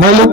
Hello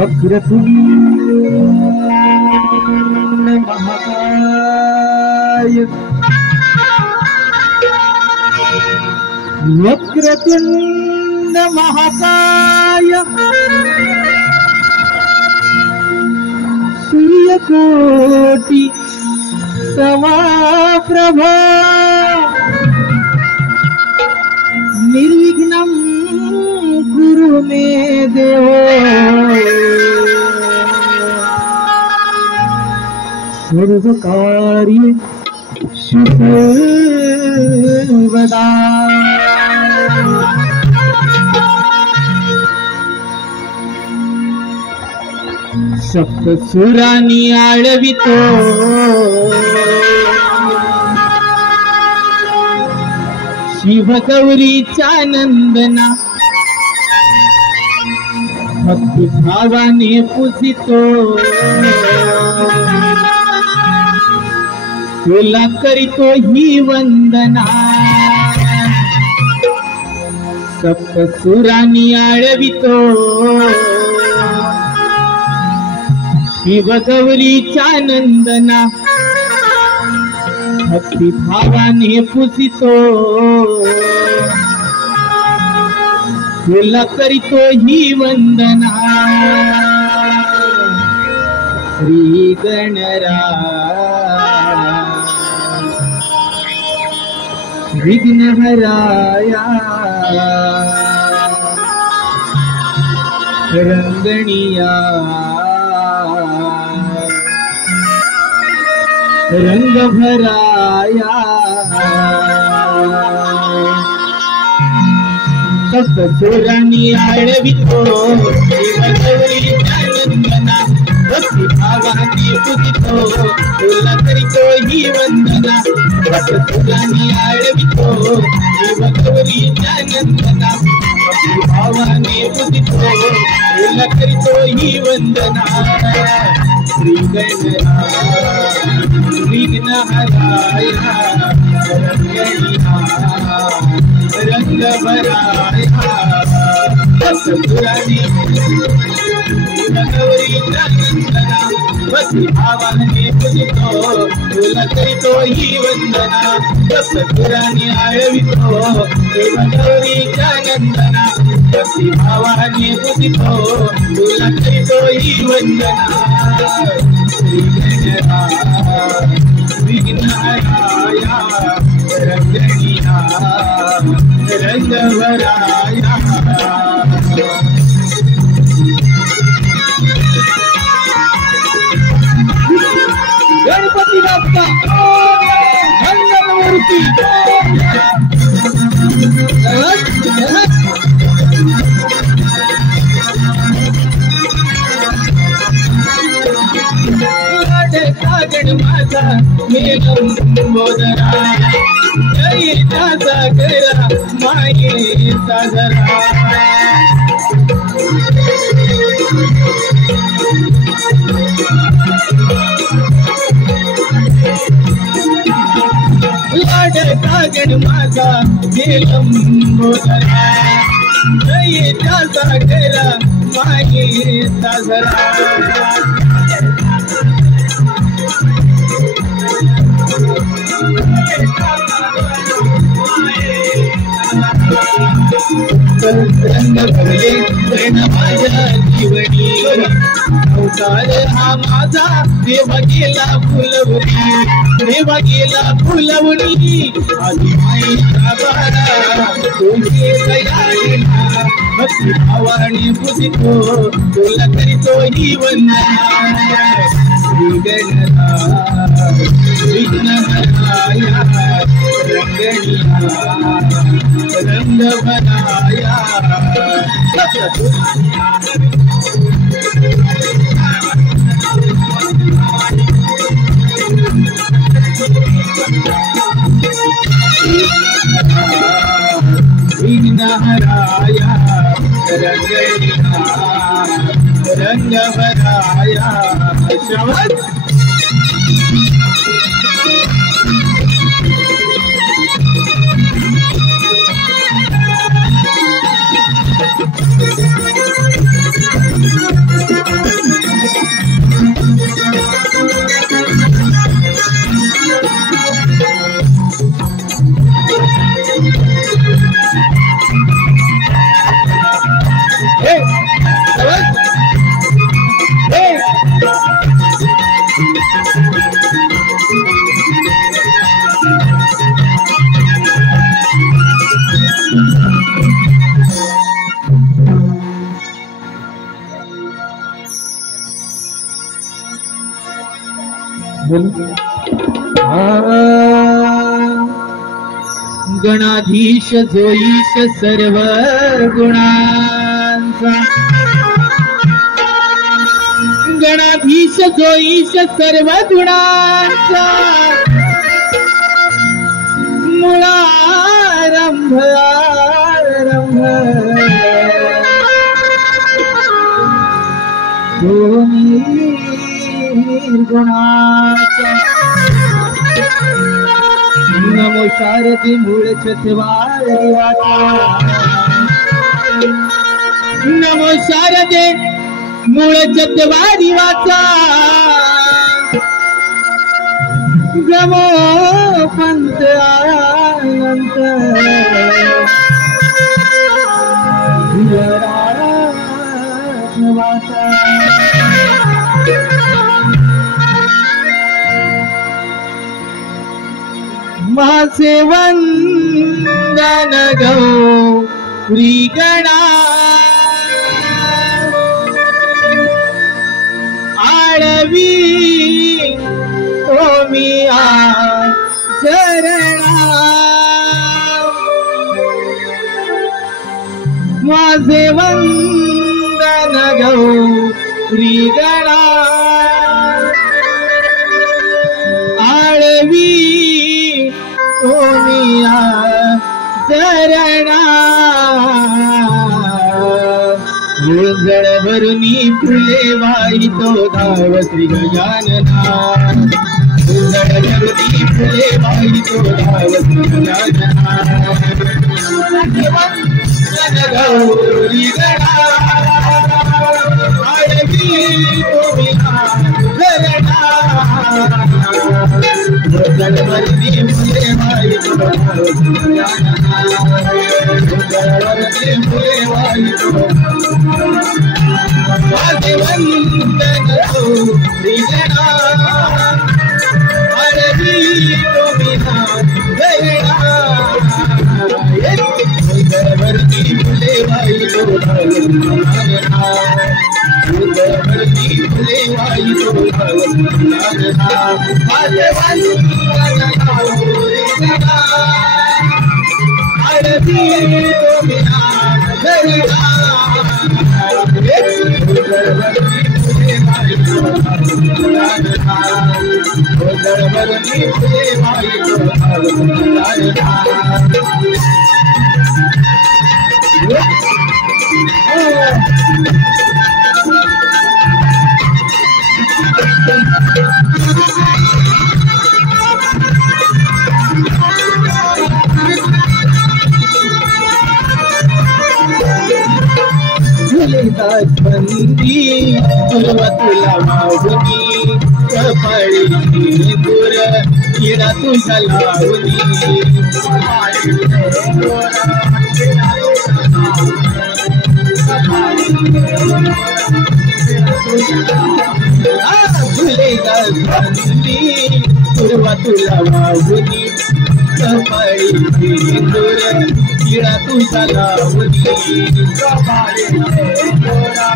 Vakratunda महाकाय वक्रतुंड महाकाय सूर्यकोटि समप्रभा निर्विघ्नं कुरु मे देव सर्वकार्येषु सर्वदा। सप्तसुरांनी आळवितो शिवगौरीचा नंदना भक्ती भावाने पूजितो तुला करितो ही वंदना। सप्तसुरांनी आळवितो शिवगौरीचा नंदना भक्ती भावाने पूजितो तुला करितो ही वंदना। श्री गणराया विघ्नहराया रंगणिया रंग भराया। सप्तसुरांनी आळवितो शिवगौरीचा नंदना भक्ती भावाने पूजितो तुला करितो ही वंदना। सप्तसुरांनी आळवितो शिवगौरीचा नंदना भक्ती भावाने पूजितो तुला करितो ही वंदना। श्री गणराया विघ्नहराया रंगणिया रंग भराया। सप्तसुरांनी शिवगौरीचा नंदना भक्ती भावाने पूजितो तुला करितो ही वंदना। सप्तसुरांनी आळवितो शिवगौरीचा नंदना भक्ती भावाने पूजितो तुला करितो ही वंदना। श्री गणराया विघ्नहराया रंगणिया रंग भराया। गणपती बाप्पा मंगलमूर्ती। सागण माझा लंबोदरा जयचा सागरा माये सागरा। सागण माझा लंबोदरा जयचा सागरा माये सागरा। रंग भरले प्रेम माझ्या संसार हा माझा देव गेला फुलवणी, देव गेला फुलवणी. आधी माईचा बारा तुझे दयाळीला भक्ती भावाने पूजितो तुला करीतो ही वंदना. श्री गणराय विघ्नहराया रंगणीया रंग भराया. विघ्नहराया रंगणीया रंग भराया. श्रवण गणाधीश जोईश सर्व गुणांचा, गणाधीश जोईश सर्व गुणांचा. मुळारंभ आरंभ दोन्ही निर्गुणाचा. नमो शारदे मूळ चतवारी वाचा, नमो शारदे मूळ चतवारी वाचा. गमो पंत अनंत वाचा. माझे वंदन गौरी गणा आळवी ओमिया चरणा. माझे वंदन गौरी गणा आळवी ओमिया चरणा. गुंजळ भरुनी फुले वाईतो धाव श्री गजानना. गुंजळ भरुनी फुले वाईतो धाव श्री गजानना. गौरी गणा आळवी ओमिया चरणा. गणपती फुले वाईतो गणपती फुले वाईतो. माझे वंदन गौरी गणा आळवी ओमिया चरणा. गणपती फुले वाईतो गणपती फुले वाईतो. माझे वंदन गौरी गणा आळवी ओमिया चरणा. गणपती फुले वाईतो गणपती फुले वाईतो. बंदी तुला तुला मागुनी कपाळी दूर येणा तुझा लावणी. फुले गंधी पूर्वा तुला वाहुनी कपाळी सिंदूर टिळा तुझा लावणी कपाळी सिंदूरा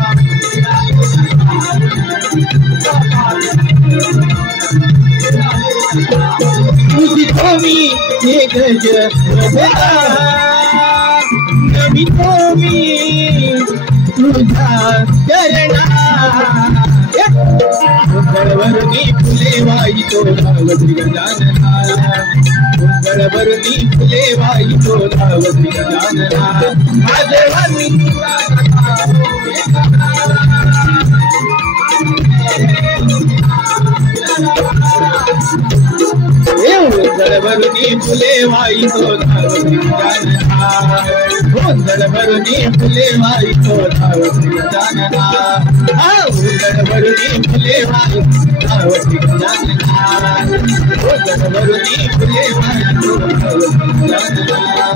तुझी थोमी हे गज नवी थोमी तुझा चरणा उंबरवरुनी फुले वाईतो धावती गजानना उंबरवरुनी फुले वाईतो धावती गजानना माझेवानी उंबरवरुनी फुले वाईतो धावती गजानना उंबरवरुनी फुले वाईतो धावती गजानना उंबरवरुनी फुले वाईतो धावती गजानना उंबरवरुनी फुले वाईतो धावती गजानना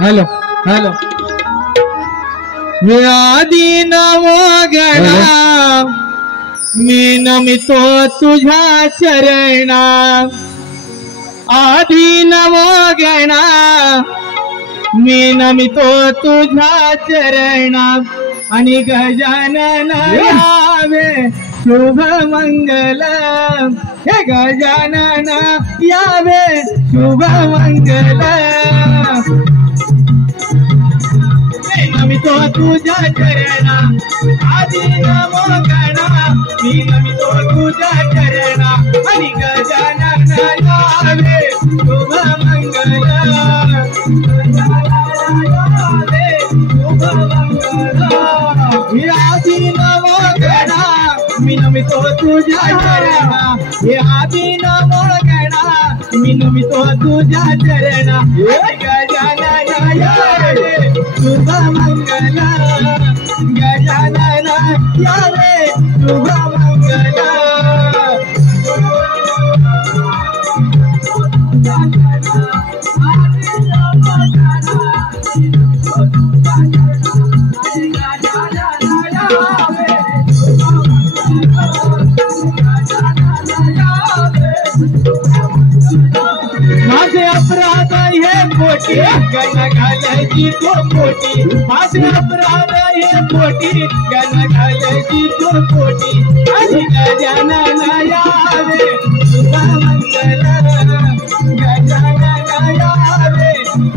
हेलो हेलो आदि नमो गणा मी नमितो तुझ्या चरणा आदि नमो गणा मी नमितो तुझ्या चरणा आणि गजानन यावे शुभ मंगल हे गजानन यावे शुभ मंगल नमितो तुझ्या चरणा आदि नमो गणा मी नमितो तुझ्या चरणा आणि गजानन यावे शुभ मंगल शुभ मंगल आदि नमो गणा मी नमितो तुझ्या चरणा हे आदि नमो गणा मी नमितो तुझ्या चरणा गजानन यावे शुभ मंगल गजानन यावे शुभ मंगल माझे अपराध हे पोटी गण घालायची तो पोटी माझे अपराध हे पोटी गण घालायची तो पोटी आणि गजानन यावे शुभ मंगल गजानन यावे शुभ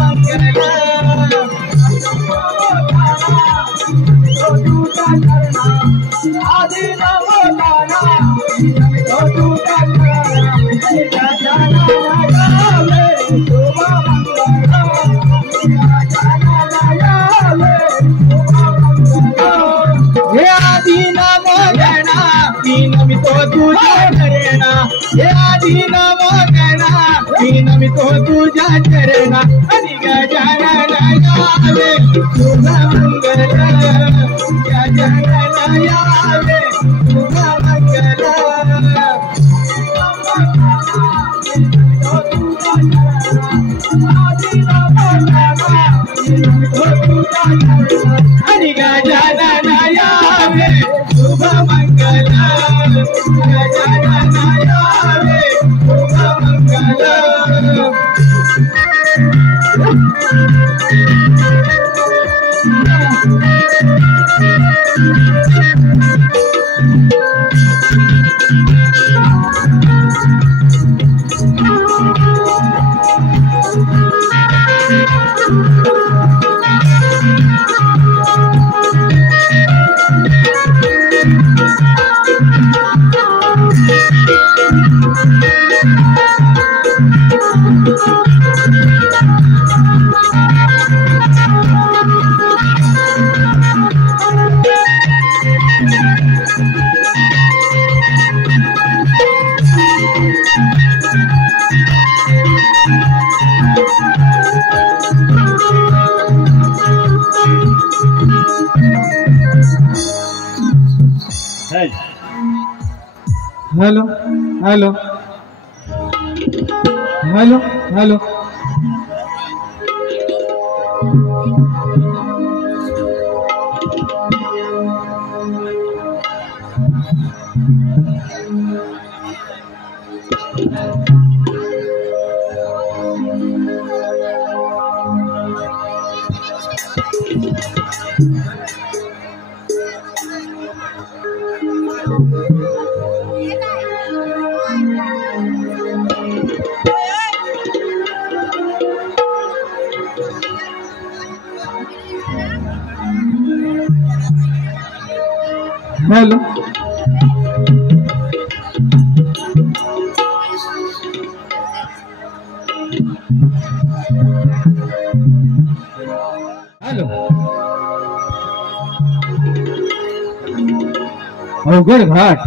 मंगल आदि नमो गणा हे आदि नमो गणा मी नमितो तुझ्या चरणा हे आदि नमो गणा मी नमितो तुझ्या चरणा आणि गजानन यावे शुभ मंगल गजानन यावे शुभ मंगल आणि गजानन शुभ मंगल गजानन यावे शुभ मंगल hello hello hello hello hello hello अवघड घाट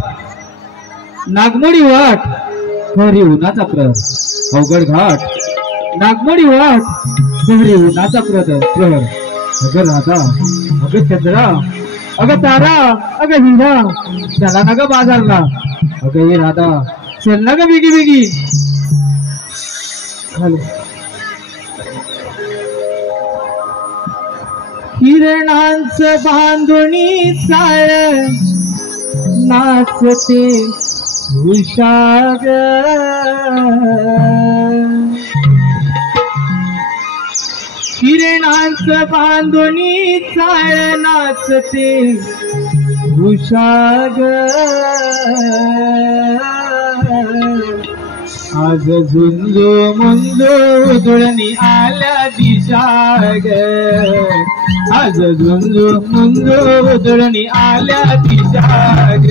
नागमोडी वाट घरी उन्हाचा प्रहर अवघड घाट नागमोडी वाट घरी उन्हाचा प्रहर अगं राधा अगं चंद्रा अगं तारा अगं हिरा चला ना ग बाजारला अगं ये राधा चल ना ग बिगी बिगी हॅलो किरणांचं बांधुणी चाळ नाचते उषाग किरणांचं बांधुणी चाळ नाचते उषाग आज झुंजू मुंजू उधळणी आल्या दिशाग आज झुंजू मुंजू उधळणी आल्या दिशाग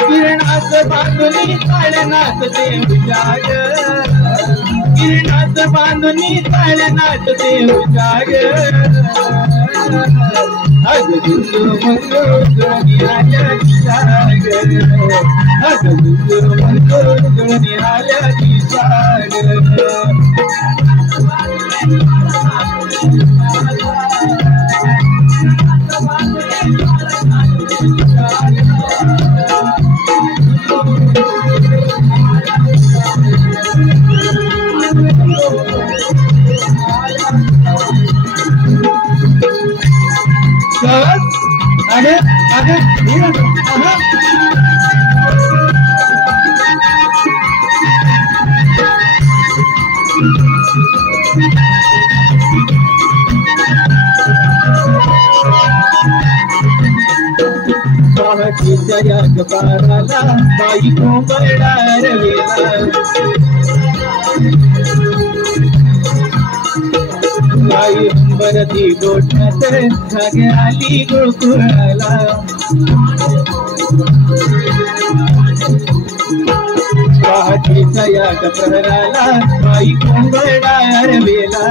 किरणाचं बांधुनी चाळ नाचते उजाग किरणाचं बांधुनी चाळ नाचते उजाग आज झुंजू मुंजू उधळणी आल्या दिशाग आज झुंजू मुंजू उधळणी आल्या दिशाग आगे आगे जया कपाराला बाई कोंबडा रवेला बाई अंबरती गोठ्यात जागे आली गोकुळाला पहाटेच्या या प्रहराला बाई कोंबडा रवेला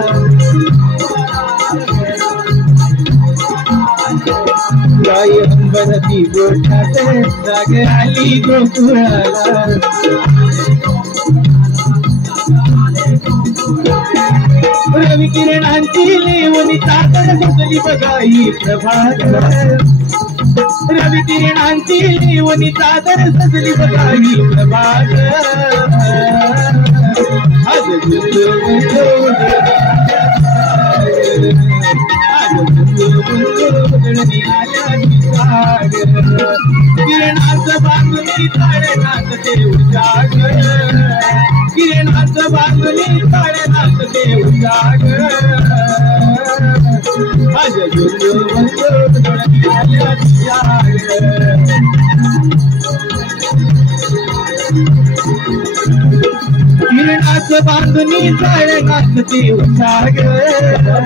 बाई अंबरती गोठ्यात जागे आली गोकुळाला रवी रवी किरणांची लेवणी चादर सजली बघाई प्रभात रवी किरणांची लेवणी चादर सजली बघाई प्रभात आज किरणाचं बांधुनी ताळ्यात ते उजागर किरणाचं बांधुनी ताळ्यात ते उजागर आज किरणाचं बांधुनी ताळ्यात ते उजागर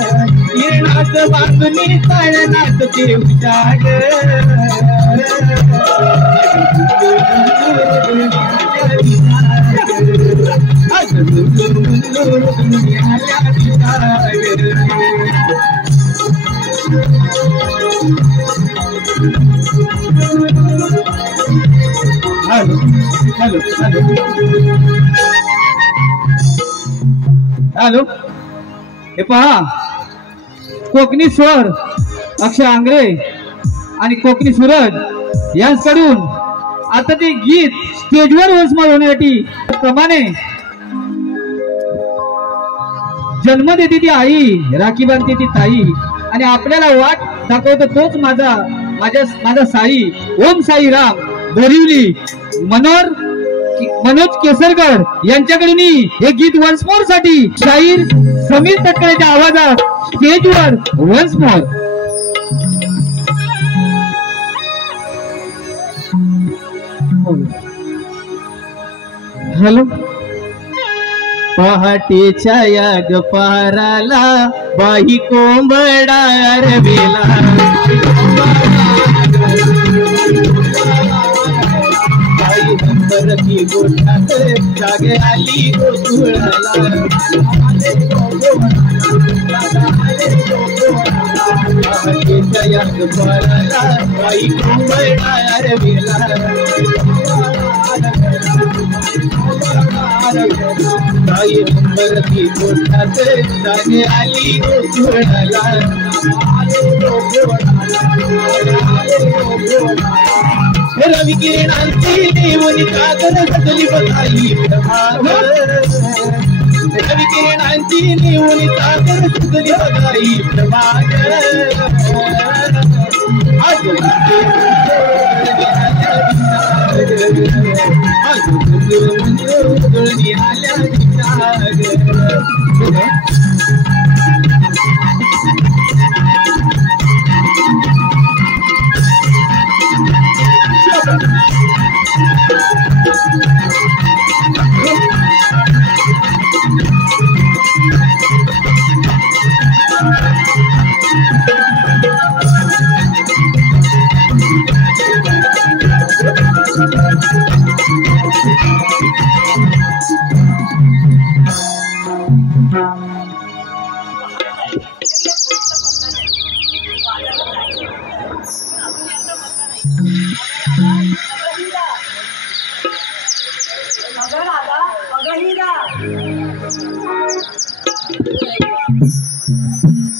किरणाचं बांधुनी ताळ्यात ते उजागर हॅलो हॅलो हॅलो हे पहा कोकणी स्वर अक्षय आंग्रे आणि कोकणी सूरज यांच्याकडून आता ते गीत स्टेजवर वसमाळ होण्यासाठी प्रमाणे जन्म देते ती आई राखी बांधते ती ताई आणि आपल्याला वाट दाखवतो तोच माझा साई ओम साई राम बोरिवली मनोज केसरकर यांच्याकडून हे गीत वन्स मोर साठी शाहीर समीर तटकरेच्या आवाजात स्टेजवर वन्स मोर. हॅलो पहाटेच्या या गपाराला बाई कोंबडा रवेला बाई नंबरची गोठात जागे आली गोकुळाला पहाटेच्या या गपाराला बाई कोंबडा रवेला बाई नंबरची गोठात जागे आली गोकुळाला रवी किरणांची देवनी चादर सजली बघाई प्रभात रवी किरणांची देवनी चादर सजली बघाई प्रभात आज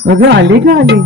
अगं आले का आले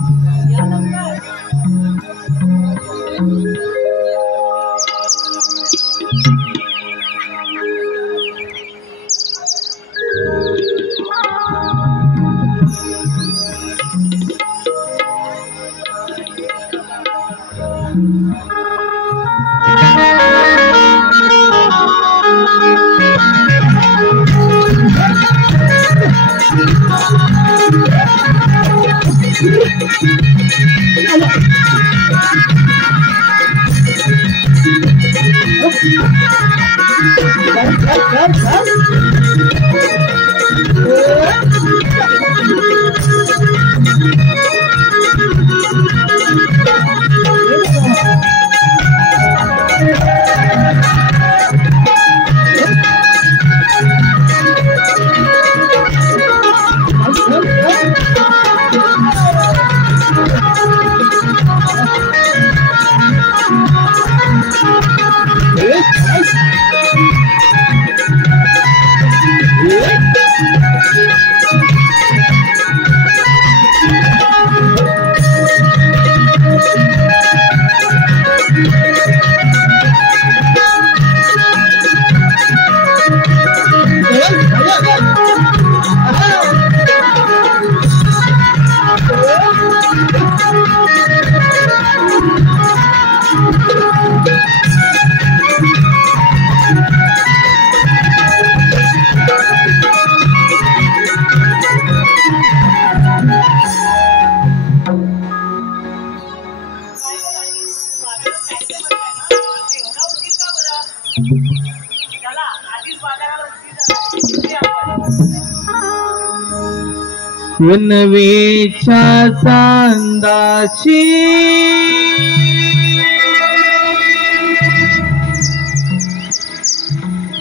पुनवेच्या चांदाची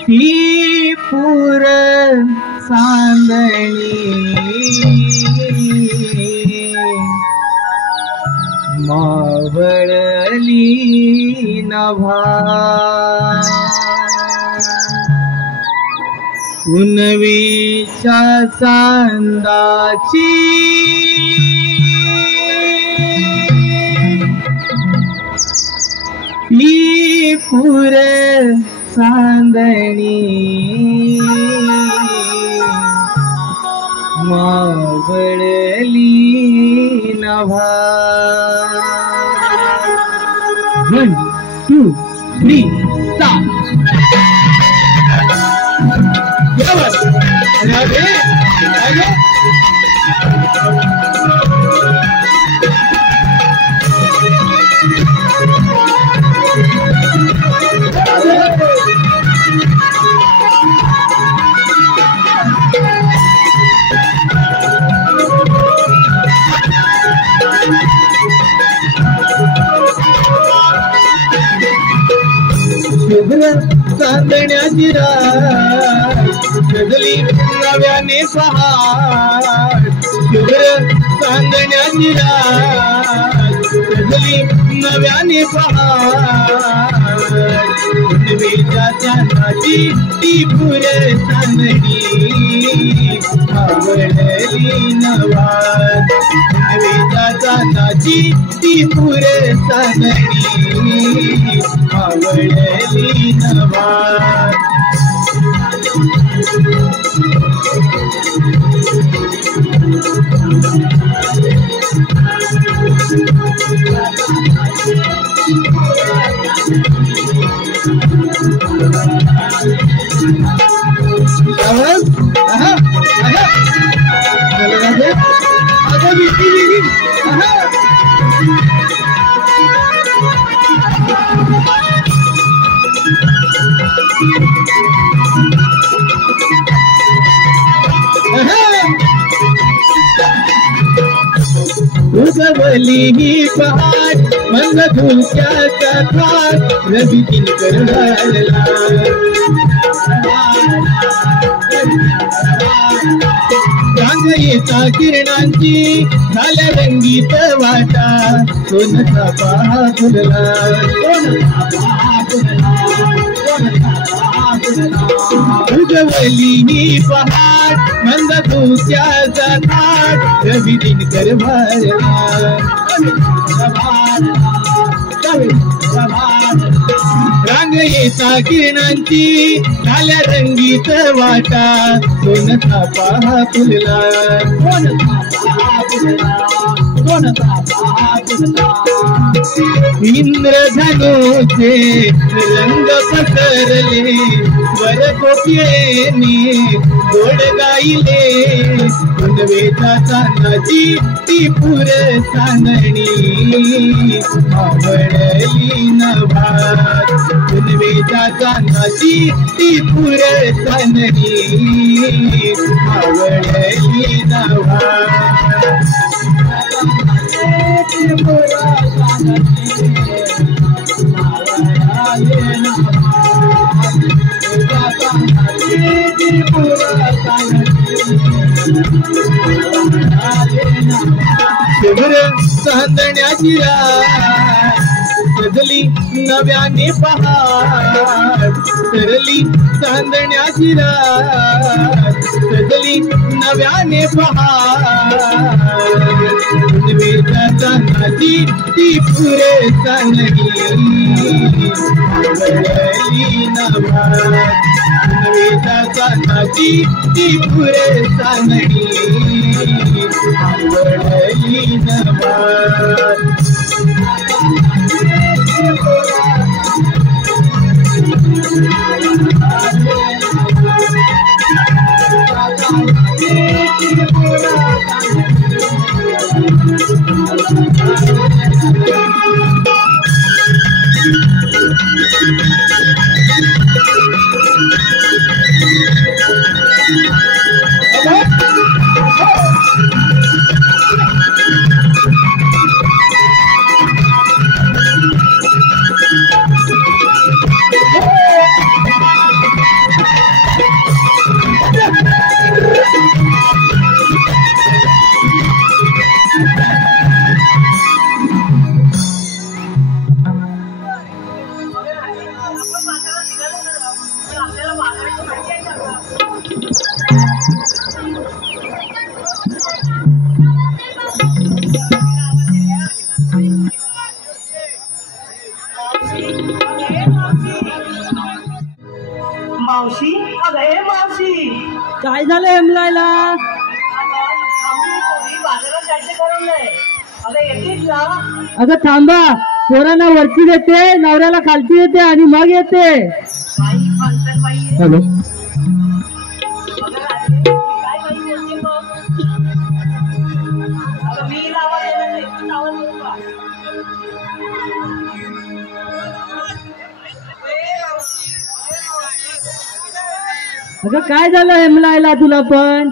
ती पुर चांदणी मावळली नभा पुनवेच्या चांदाची ही पुर चांदणी मावळली नभा 1 2 3 start शुभ्र चांदण्याची रात सजली नव्याने पहाट शुभ्र चांदण्याची रात सजली नव्याने पहाट पुनवेच्या चांदाची ती पुर चांदणी मावळली नभा पुनवेच्या चांदाची ती पुर चांदणी मावळली नभा उगवली ही पहाट मंद धुक्याचा थाट रवी दिनकर घालला रांग येता किरणांची झाल्या रंगीत वाटा सोनचा पहा फुलला उगवली ही पहाट मंद धुक्याचा थाट रवी दिनकर भरला रांग येता किरणांची झाल्या रंगीत वाटा सोनचा पहा फुलला इंद्रधनुचे रंग पसरले वर गोपियेने गोड गायले पुनवेच्या चांदाची ती पुर चांदणी मावळली नभा पुनवेच्या चांदाची ती पुर चांदणी मावळली नभा शुभ्र चांदण्याची रात सजली नव्याने पहाट सरली चांदण्याची रात सजली नव्याने पहाट पुनवेच्या चांदाची ती पुर चांदणी मावळली नभा पुनवेच्या चांदाची ती पुर चांदणी मावळली नभा काय झालं हेमलायला? अगं थांबा, पोरांना वरती देते, नवऱ्याला खालती येते आणि मग येते. हॅलो अगं काय झालं हेमलायला तुला पण?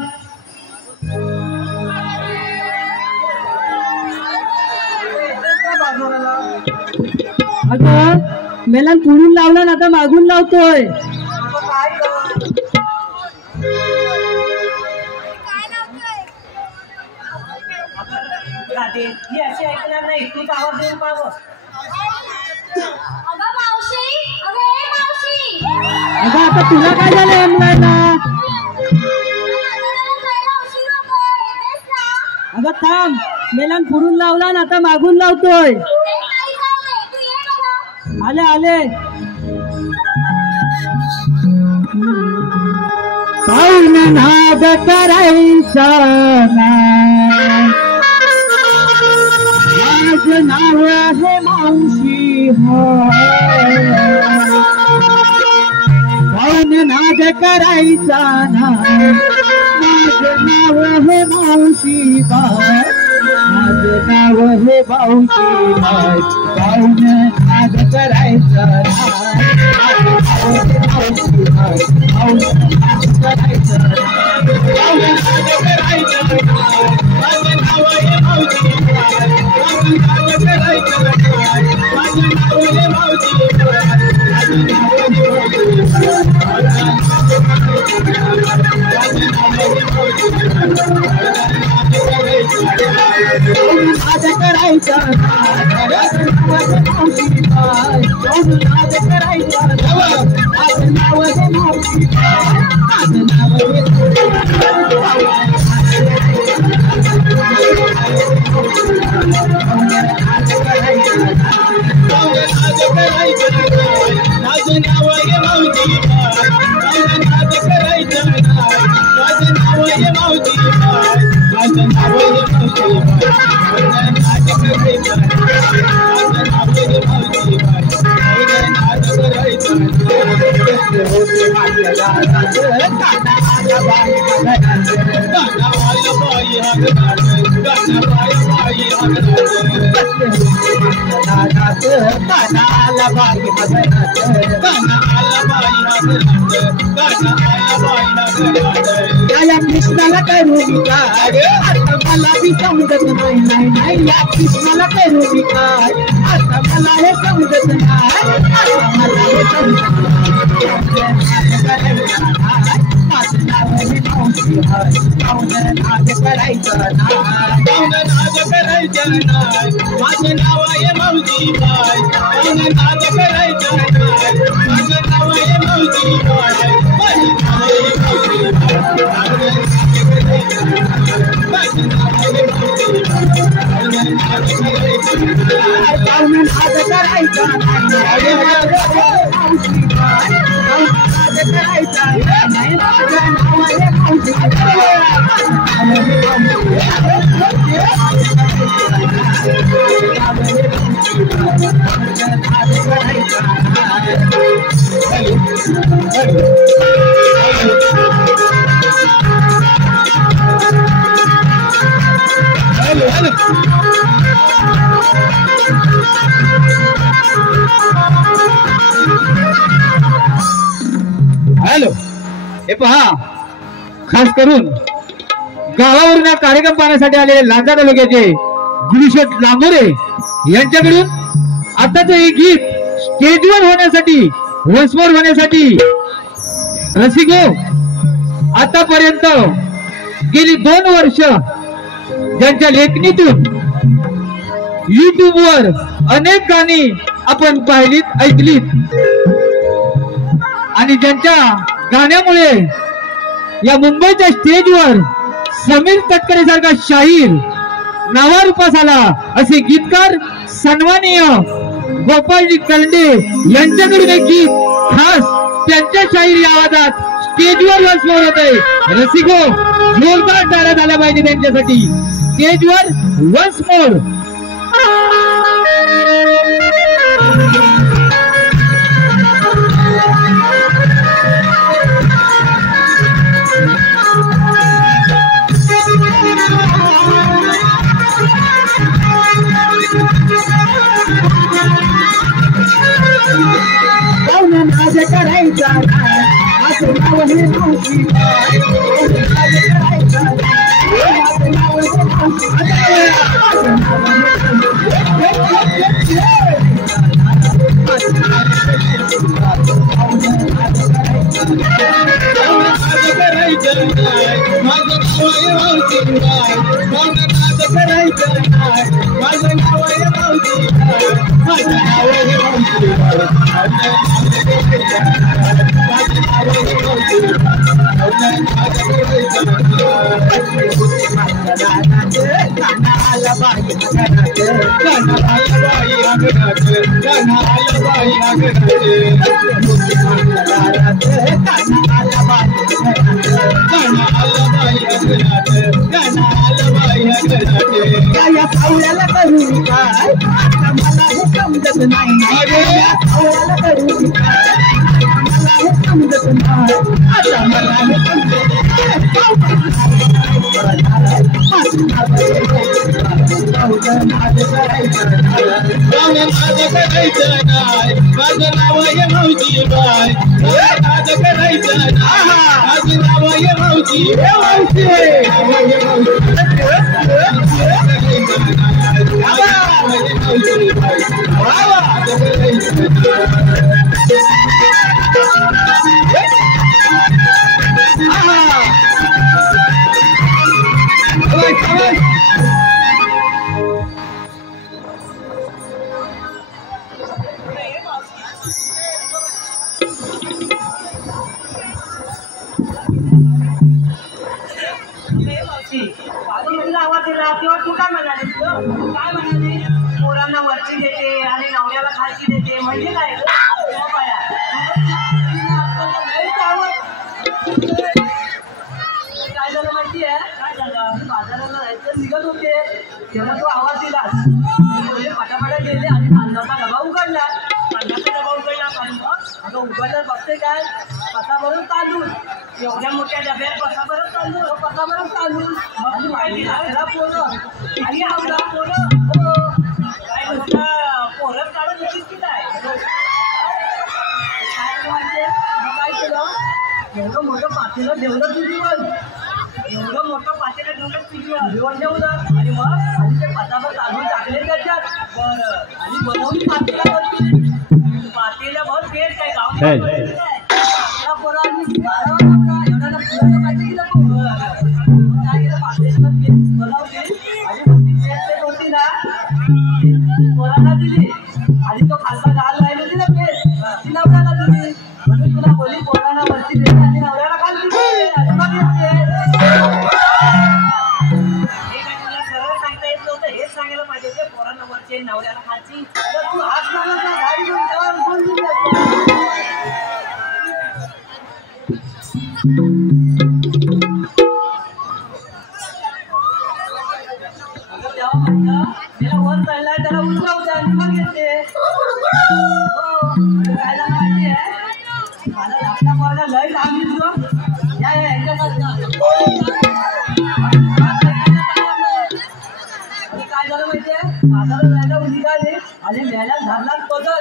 अगं मेला पुढून लावला ना आता मागून लावतोय. अगं आता तुला काय झालं हेमलायला? अगं थांब, मेलान पुढून लावला ना आता मागून लावतोय. आले आले. पाऊन नाद करायचा माझं नाव आहे मावशी. पाऊन नाद करायचा ना माझं नाव आहे मावशी बाय. माझं नाव हे मावशी बाय. पाऊन नाद करायचा मावशी बाय. पाऊन नाद करायचा पाऊन नाद करायचा माझं नाव हे मावशी बाय. पाऊन नाद करायचा माझं नाव हे मावशी बाय. माझं नाव हे मावशी नाद करायचा मावशी बाय. नाद करायचा माझं नाव हे मावशी बाय. माझं नाव या कृष्णाला करू काय आता मला बी समजत नाही. या कृष्णाला करू काय आता मला हे समजत नाही. आता मला हे समजत माझं नाव हे मावशी हाय. पाऊन नाद करायचं पाऊन नाद करायचं माझं नाव आहे मावशी बाय. पाऊन नाद करायचं माझं नाव आहे मावशी बाय. माझं नाव आहे मावशी बाय. पाऊन नाद करायचा मावशी बाय. नाद करायचा नाही माझं नाव आहे मावशी हॅलो. हे पहा, खास करून गावावरून कार्यक्रम पाहण्यासाठी आलेले लांजा तालुक्याचे गुरुशेठ लांबोरे यांच्याकडून आताचं हे गीत स्टेजवर होण्यासाठी वंशवर होण्यासाठी रसिको आतापर्यंत गेली 2 वर्ष ज्यांच्या लेखणीतून युट्यूबवर अनेक गाणी आपण पाहिलीत ऐकलीत आणि ज्यांच्या गाण्यामुळे या मुंबईच्या स्टेजवर समीर तटकरे सारखा शाहीर नावारूपास आला असे गीतकार सन्माननीय गोपालजी कर्ंडे यांच्याकडून एक गीत खास त्यांच्या शाहिरी आवाजात स्टेजवर वन्स मोर होत आहे. रसिको जोरदार टाळ्या झाल्या पाहिजे त्यांच्यासाठी. स्टेजवर वन्स मोर. नाज करायचा असं नाव हे मावशी करायचा नाव सावळ्याला करू काय आता मला हे समजत नाही. सावळ्याला करू काय मला हे समजत नाही. आता मला हे समजत आवाज दिला तेव्हा तू काय म्हणाली? काय म्हणाली? पोरांना वरची देते आणि नवऱ्याला खालची देते म्हणजे काय? काय झालं माहिती आहे? काय झालं? बाजाराला जायचं निघत होते तेव्हा तो आवाज दिला. पटापटा गेले आणि कांद्याचा डबा उघडला. कांद्याचा डबा उघडला. आता उघडल्यावर बघते काय पसाभरून तांदूळ. एवढ्या मोठ्या डब्यात पसाभरून तांदूळ. पसाभरून तांदूळ मग माहिती अकरा पोरं आणि आवडा पोरं. काय नुसतं पोरं काढत होतीस की काय? काय माहितीये काय केलं? एवढं मोठं पातेलं ठेवलं तुझीवर. एवढं मोठं पातेलं ठेवलं तुझीवर जेवण ठेवलं आणि मग आणि ते पसाभर तांदूळ टाकले त्याच्यात. बरं आणि बनवून पातेल्यावरती पातेल्यावर पेट काय गाव पोराला दिली आणि तो खालचा गाल राहिलो तिला पेट ती नवऱ्याला दिली. म्हणून तुला बोली पोराला वरती देते आणि नवऱ्याला खालची देते. सरळ सांगता येत नव्हतं. हेच सांगायला पाहिजे होते पोरांना वरची नवऱ्याला खालची. तू हात मागायचा गाडी घेऊन त्याला वर चढलाय त्याला उतरवते आणि मग येते. काय झालं माहिती आहे? मला धाकटा पोराला लय सांगितलं काय झालं माहितीये? बाजारात जायला निघाले आणि मेला धरलाच बदल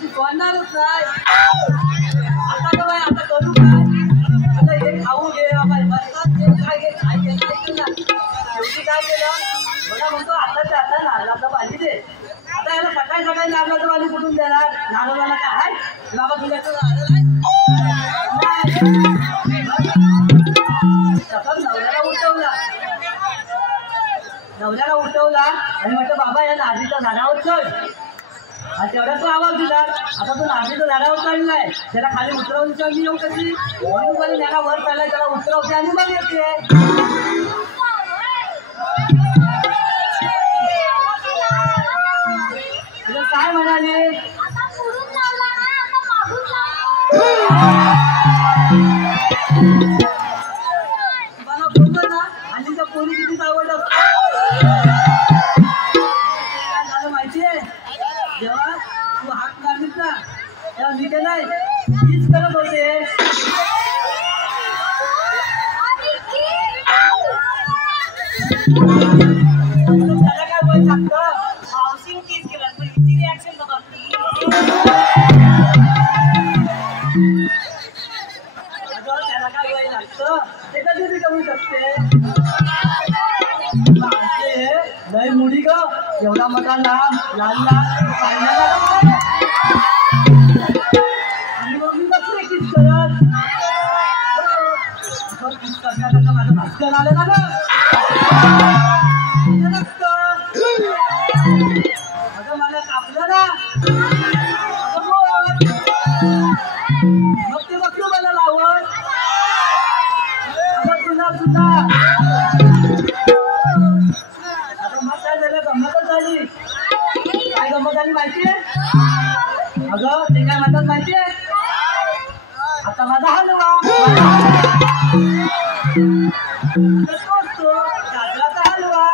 शिकवणारच नाही. आता काय आता करू काय? आता हे खाऊ घे बसतात काय घे काय घे शेवटी काय केलं? मला म्हणतो आताच्या आता नारळाचं पाणी दे. आता याला सकाळी सकाळी नारळाचं पाणी कुठून देणार? नारळाला काय बाबा तुझ्याचं नारळ आहे. तसंच नवऱ्याला उठवला आणि म्हटलं बाबा या नारळीच्या झाडावर चढ. आणि तेवढ्यात तो आवाज दिला. आता तो नारळीच्या झाडावर चढलाय त्याला खाली उतरवून चढ येऊ कशी म्हणून मला त्याला वर चढलाय त्याला उतरवते आणि मग येते. काय म्हणाले? लय मुडी ग एवढा मोठा लांब लाल लाल पाळण्याला आणि मग मी बसले किस करत माझं भास्कर आलं ना ग अगं मला कापलं ना मग ते बघतो मला लावत अगं तुला सुद्धा गंमतच झाली काय गंमत झाली माहितीये अगं ते काय म्हणतात माहितीये आता माझा हलवा गाजराचा हलवा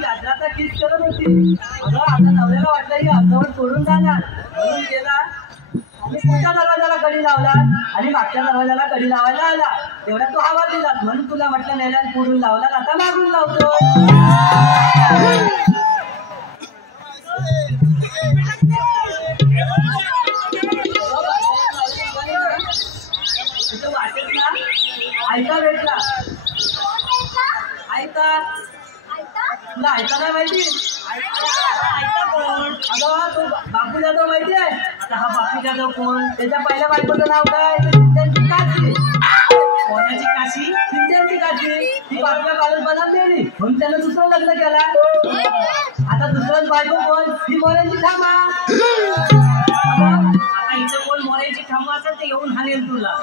गाजराचा किस करत होती अगं आता नवऱ्याला वाटलं की अर्धवट सोडून जाणार म्हणून गेला आणि पुढच्या दरवाजाला कडी लावला आणि मागच्या दरवाजाला कडी लावायला आला तेवढ्या तो आवाज दिला म्हणून तुला म्हटलं नेल्यान पुढून लावला आता मागून लावतो वाटेत ना ऐका भेटला ऐका तुला ऐका नाही माहिती अगं तो बापू जाधव माहिती आहे आता हा बापू जाधव कोण त्याच्या पहिल्या बायकोचं नाव काय चिंत्यांची काशी कोणाची काशी चिंत्यांची काशी ती बापल्या कालच बनात गेली म्हणून त्यानं दुसरं लग्न केला आता दुसरंच बायको कोण ती मोऱ्यांची थांबा आता इथं कोण मोऱ्यांची थांबा असेल ते येऊन हाणेल तुला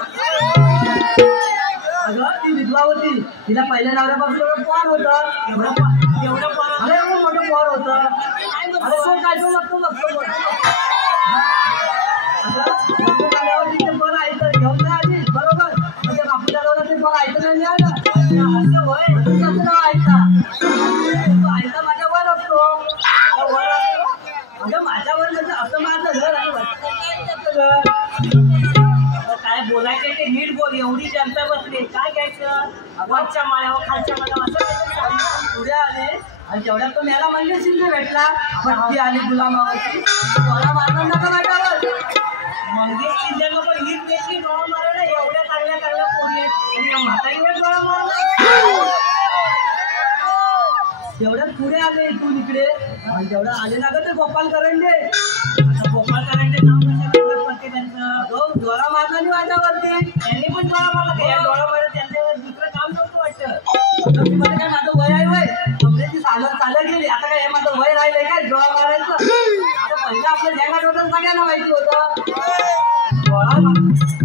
अगं ती विधवा होती तिला पहिल्या नवऱ्यापासून पोर होतं एवढं पोर अरे एवढं मोठं पोर होतं अरे कोण काय तो बघतो अगं आल्यावर तिथे पोर ऐकत घेऊन नाही आली बरोबर म्हणजे बापू झालं ते पोर ऐकत नाही आलं असं होय कसं नाव ऐका तो ऐका माझ्या वर असतो अगं माझ्यावर म्हणजे असं माझं घर आणि काय बोलायचं ते नीट बोल एवढी जनता बसली काय घ्यायचं वरच्या माळ्यावर खालच्या माळ्यावर असं पुढे आले आणि तेवढ्यात तो मेला म्हणजे शिंदे भेटला पट्टी आली गुलामावरची गोळा मारणार नका माझ्यावर मंगेश शिंदेला पण हीच देखील गोळा मारायला एवढ्या चांगल्या चांगल्या पोरी आहेत आणि म्हातारी वेळ गोळा मारला तेवढ्यात पुढे आले इथून इकडे आणि तेवढं आले ना ग ते गोपाल करंडे गोपाल करंडे नाव कसं त्यांचं जोरा मारला नाही माझ्यावरती त्यांनी पण जोरा मारला जोरा मारत त्यांच्यावर दुसरं काम नव्हतं वाटतं काय माझं वय आहे वय कमरेची चालत गेली आता काय हे माझं वय राहिलंय काय जोरा मारायचं आता पहिलं आपलं जगात होतं सगळ्यांना माहिती होतं जोरा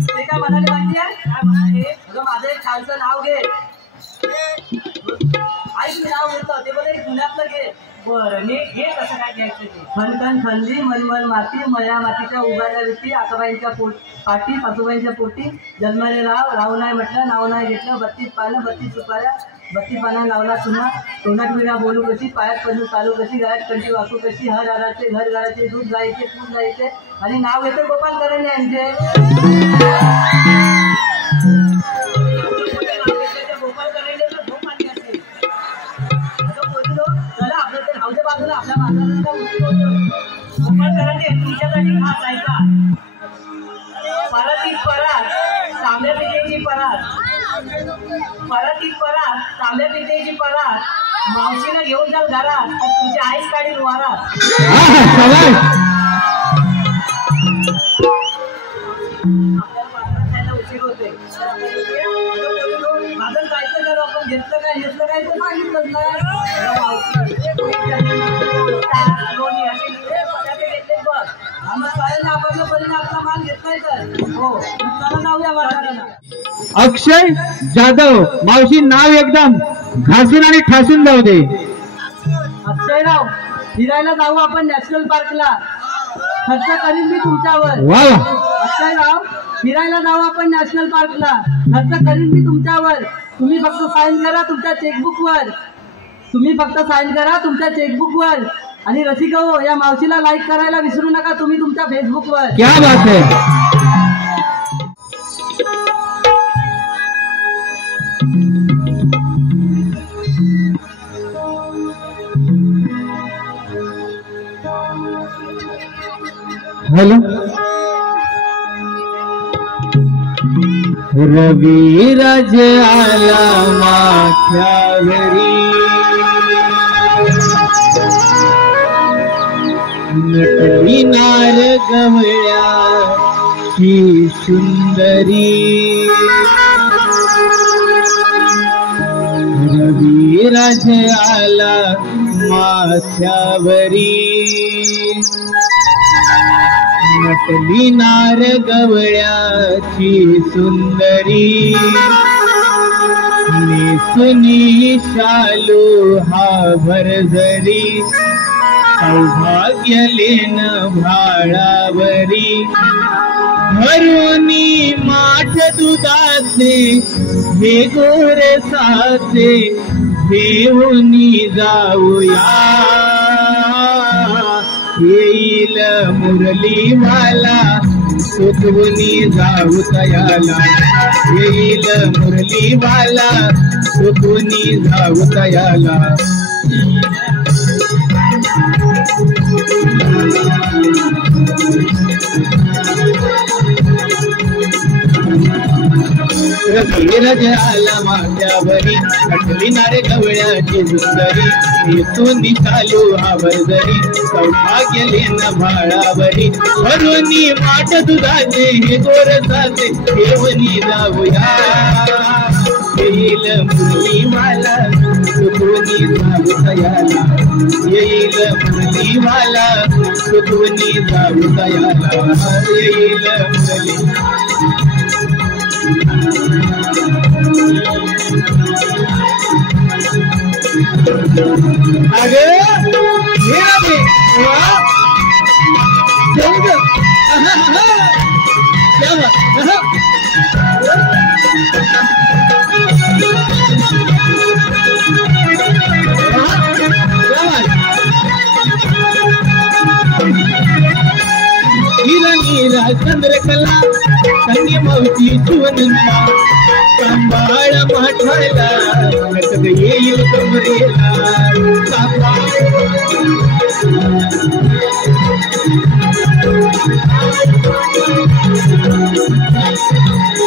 ते काय म्हणाले माहिती आहे काय म्हणाले माझं एक छानचं नाव घे ऐक नाव घेतं ते बरं एक पुण्यातलं घे बरं हे कसं काय घ्यायचं ते खनखन खंदी मलमल माती मया मातीच्या उभारल्या व्यक्ती आकाबाईंच्या पाठी सासूबाईंच्या पोटी जन्माने राव नाही म्हटलं नाव नाही घेतलं 32 पानं 32 सुपाऱ्या 32 पानं लावला चुना तोंडात विणा बोलू कशी पायात पडू चालू कशी गळ्यात कंठी वाकू कशी हर घराचे घर घराचे दूध जायचे तूप जायचे आणि नाव घेते गोपाल करंडे यांचे गोपाल करंडेचं झोप आली असेल चला आपलं ते राहूच्या बाजूला आपल्या बाजाराला गोपाल करंडे तुमच्यासाठी खास ऐका परत परात तांब्या पिठेची परात परत परात तांब्या पिठेची परात मावशीला घेऊन जाल घरात तुमची आईच काढील वारात उशीर होते माझं जायचं जर आपण घेतलं काय तर सांगितलंच नाही अक्षय जाधव मावशी नाव एकदम घासून आणि ठासून जाऊ दे अक्षयराव फिरायला जाऊ आपण नॅशनल पार्कला खर्च करीन मी तुमच्यावर अक्षयराव फिरायला जाऊ आपण नॅशनल पार्कला खर्च करीन मी तुमच्यावर तुम्ही फक्त साईन करा तुमच्या चेकबुक वर आणि रसिका हो या मावशीला लाईक करायला विसरू नका तुम्ही तुमच्या फेसबुकवर क्या बात है हॅलो रविराज आला माझ्या घरी नटली नार गवळ्याची सुंदरी रविराज आला माथ्यावरी नटली नार गवळ्याची सुंदरी नेसुनी शालू हा भरझरी सौभाग्य लेन भाळावरी भरुनी माठ दुधाचे हे गोरसाचे देऊनी जाऊया येईल मुरलीवाला सुखवनी जाऊ तयाला येईल मुरलीवाला सुखवनी जाऊ तयाला रविराज आला माझ्यावरी नटली नारे गवळ्याची सुंदरी नेसून चालू आवर्जरी सौभाग्य लेन भाळावरी भरुनी माठ दुधाचे हे गोरसाचे घेऊनी जाऊया येईल मुरलीवाला सुखवनी जाऊ तयाला येईल मुरलीवाला सुखवनी जाऊ तयाला येईल मुरली आगे मेरा भी वाह क्या बात नीरा नीरा चंद्रकला संगी मौची सुवनंदा सांभाळ माठाला नटत येईल कमरेला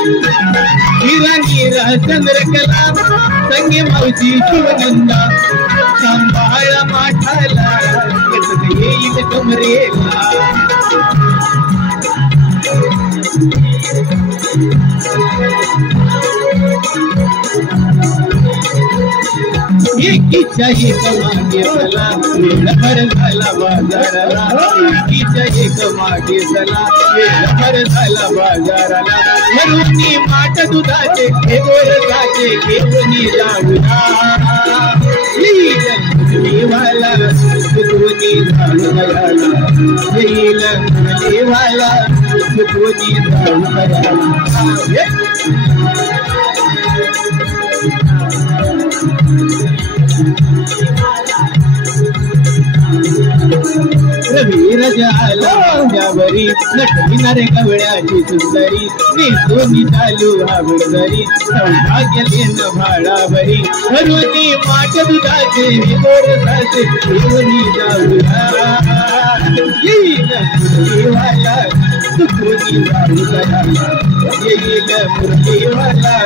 नीरा नीरा चंद्रकला संगी मौची सुवनंदा सांभाळ माठाला नटत येईल कमरेला एकीच्या एक मागे चला वेळभर झाला बाजाराला एकीच्या एक मागे चला वेळभर झाला बाजाराला भरुनी माठ दुधाचे हे गोरसाचे घेऊनी जाऊया येईल मुरलीवाला सुखवनी जाऊ तयाला येईल मुरलीवाला सुखवनी जाऊ तयाला रविराज आला माझ्यावरी नटली नारे गवळ्याची सुंदरी नेसून चालू आवर्जरी सौभाग्य लेन भाळावरी भरुनी माठ दुधाचे गोरसाचे घेऊनी जाऊया येईल मुरलीवाला सुखवनी जाऊ तयाला येईल मुरलीवाला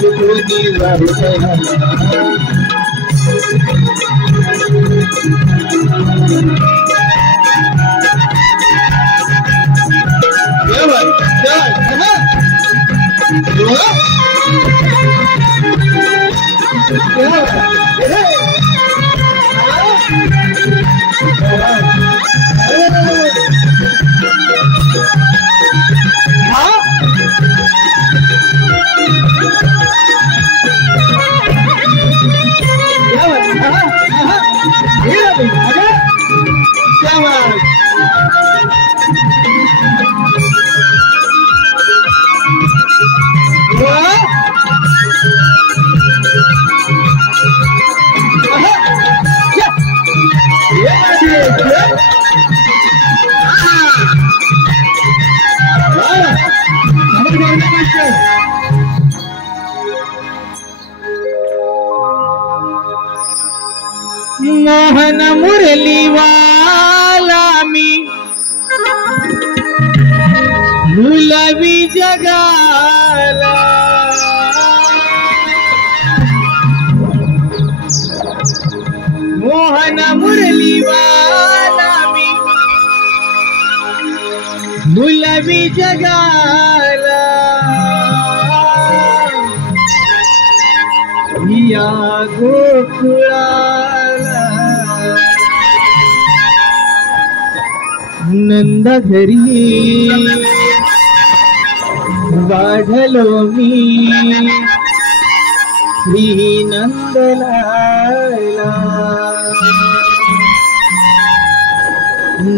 सुखवनी जाऊ तयाला गुलाबी जगाला मोहन मुरलीवाला मी गुलाबी जगाला या गोकुळाला नंद घरी वाढलो मी श्री नंदलाला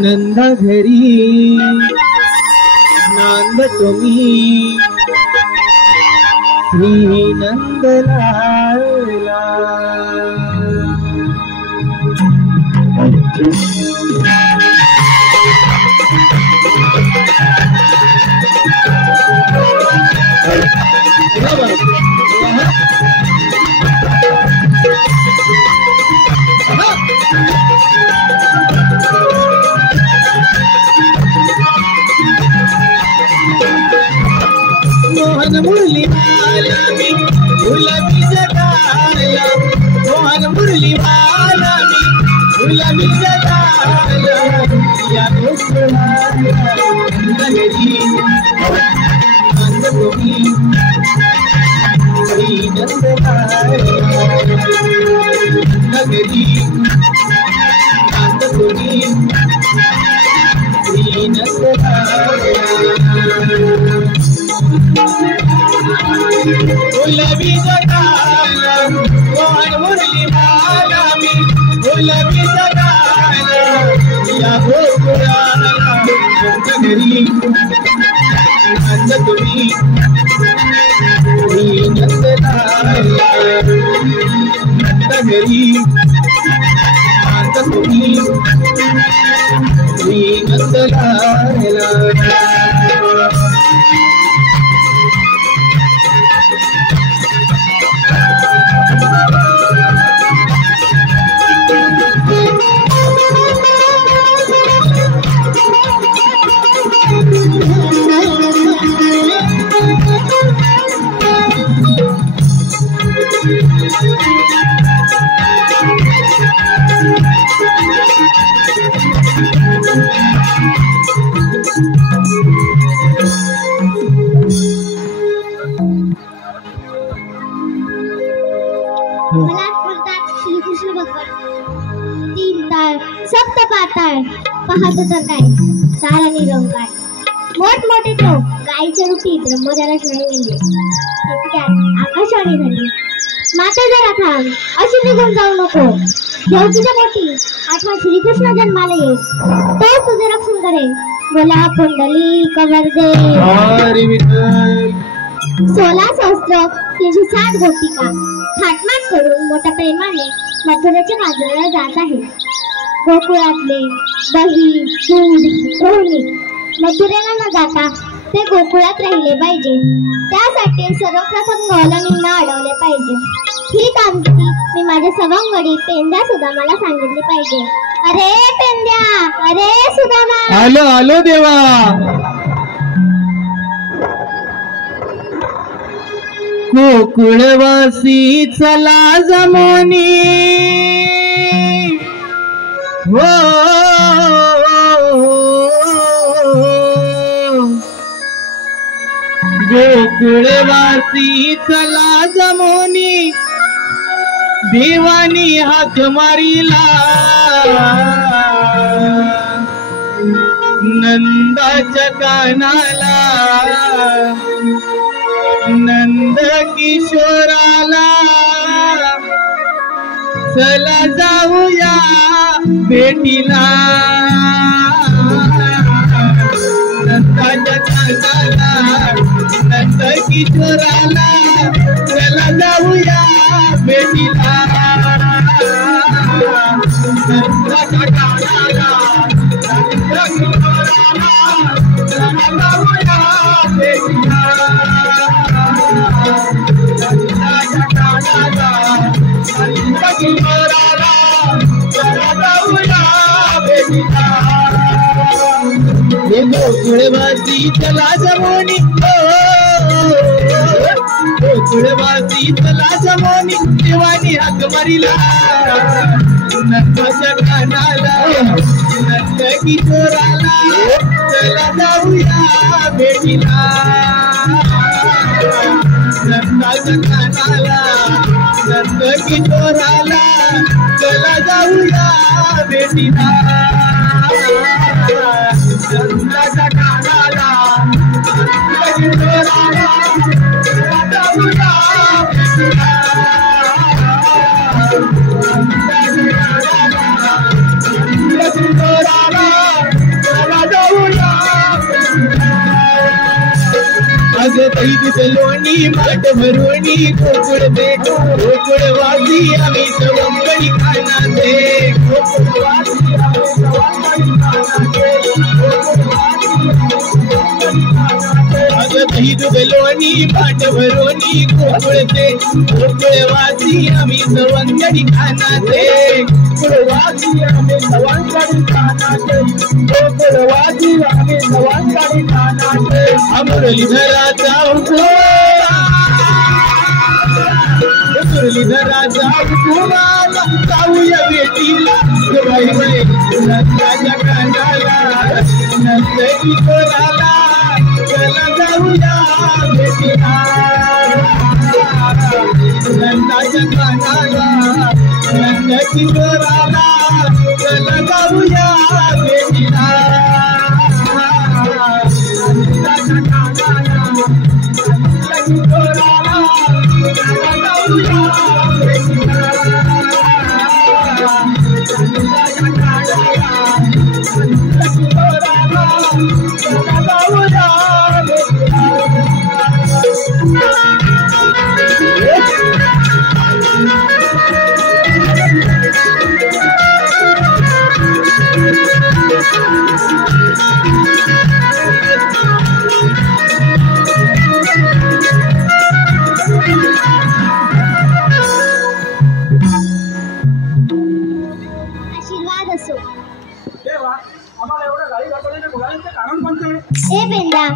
नंद घरी नांदतो मी श्री नंदलाला मोहन मुरलीवाला मी गुलाबी जगाला मोहन मुरलीवाला मी गुलाबी जगाला या गोकुळाला नगरी नांदतो मी श्री नंदलाला नगरी नांदतो मी श्री नंदलाला गुलाबी जगाला मोहन मुरलीवाला मी गुलाबी जगाला या गोकुळाला नगरी नांदतो मी श्री नंदलाला नगरी नांदतो मी श्री नंदलाला मला बोलतात श्रीकृष्ण भगवान तीन ताळ सप्त पाताळ पाहतो तर काय सारा निरंकार मोठमोठे टोक गायीच्या रुपी ब्रह्मदेवाला शरण गेले तितक्यात आकाशवाणी झाली माता जरा थांब अशी निघून जाऊ नको घेऊ तुझ्या पोटी आठवा श्रीकृष्ण जन्माला येईल तो तुझे रक्षण करेल बोला पुंडलिक वरदे हरी विठ्ठल 16 सहस्त्र 360 गोपिका थाटमाट करून मोठ्या प्रेमाने मथुरेच्या बाजूला जात आहे गोकुळातले दही दूध लोणी मथुरेला न जाता ते गोकुळात राहिले पाहिजे त्यासाठी सर्वप्रथम गवळणींना अडवले पाहिजे ही कामगिरी मी माझ्या सवंगडी पेंद्या सुदामाला सांगितली पाहिजे अरे पेंद्या अरे सुदामा आलो आलो देवा गोकुळवासी चला जमोनी हो गोकुळवासी चला जमोनी देवानी हाक मारिला नंदाच्या कानाला नंद किशोराला चला जाऊया भेटीला नंदाच्या कानाला नंद किशोराला चला जाऊया भेटीला नंदाच्या कानाला नंद किशोराला चला जाऊया भेटीला हे गोकुळवासी चला जमोनी गोकुळवासी चला जमोनी देवानी हाक मारिला नंदाच्या कानाला नंद किशोराला चला जाऊया भेटीला नंदाच्या कानाला नंद किशोराला चला जाऊया भेटीला नंदाच्या कानाला नंद किशोराला चला जाऊया भेटीला अग तैद लोणी माठ भरोणी गोकुळ दे गोकुळवासी आम्ही सवंगडी खानाचे गोकुळवासी आम्ही सवंगडी खानाचे अग तैद लोणी माठ भरोणी गोकुळ दे गोकुळवासी आम्ही सवंगडी खानाचे गोकुळवासी आम्ही सवंगडी खानाचे गोकुळवासी आम्ही सवंगडी खानाचे मुरलीधराचा मुरलीधराचा हुकुमाला जाऊया भेटीला बाई बाई नंदाच्या कानाला नंद किशोराला चला जाऊया भेटीला नंदाच्या कानाला नंद किशोराला चला जाऊया भेटीला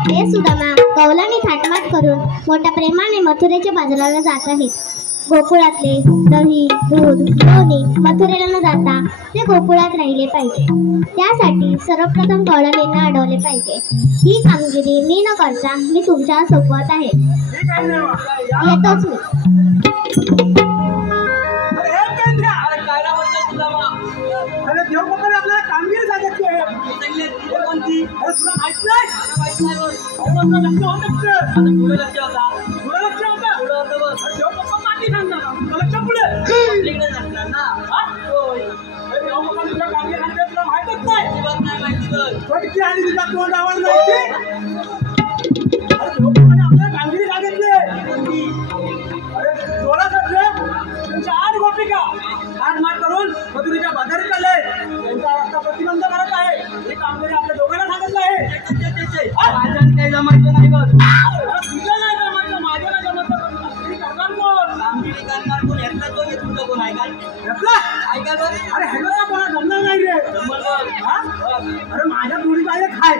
हे सुदामा कौलाने थाटमाट करून मोठ्या प्रेमाने मथुरेच्या बाजाराला जात आहेत. गोकुळातले दही दूध लोणी मथुरेला न जाता ते गोकुळात राहिले पाहिजे. त्यासाठी सर्वप्रथम कौलानेंना अडवले पाहिजे. ही कामगिरी मी न करता मी तुमच्यावर सोपवत आहे. येतोच मी. कामगिरी सांगायची आहे. कोणती? अरे तुला माहित नाही? कामगिरी सांगितली. आठ गोपिका आठ करून मथुरेच्या बाजारात आले. त्यांचा रस्ता प्रतिबंध करत आहे. ही कामगिरी आपल्या दोघांना सांगितलं आहे. काही जमायचं नाही बघ. तुझं नाही जमायचं, माझ्या नाही जमायचं. कामगिरी करणार कोण? कामगिरी करणार कोण? ह्यातला तो तुमचं कोण आहे काय? ऐका बघ. अरे ह्याला कोणा जमणार नाही रे. अरे माझ्या जोडीचा एक आहे.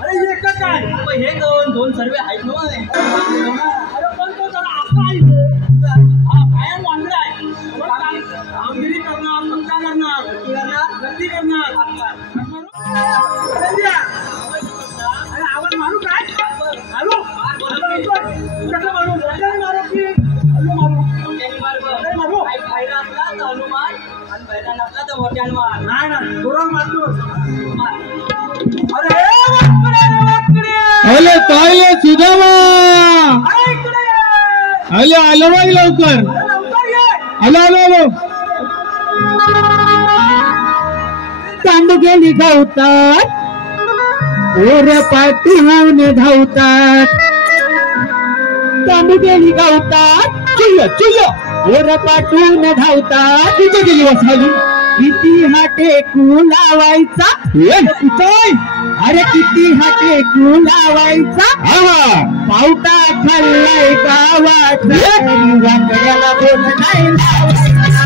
अरे एकच आहे. हे दोन सर्वे आहेत ना. अरे पण तो जरा असं आहे. बाहेर वांगडा आहे. कामगिरी करणार, पक्का करणार, नक्की करणार. अरे आवाज मारू काय? मारू कसं मारू? मारू की मारू हनुमान आणि बैठा नसला तर मोठ्यान मार. नाही ना थोडं मारतो. अरे अरे काय सुदामा आलो आलो बाई लवकर आलो आलो आलो. चांद गेली धावतात ओर पाठवून धावतात. चांद गेली गावतात चुय चुय ओर पाठवून धावतात. तिथे गेली वसाली किती हा टेकू लावायचा. अरे किती हा टेकू लावायचा. पावटा खाल्लाय गावात वाकड्याला बोल नाही लावायचा.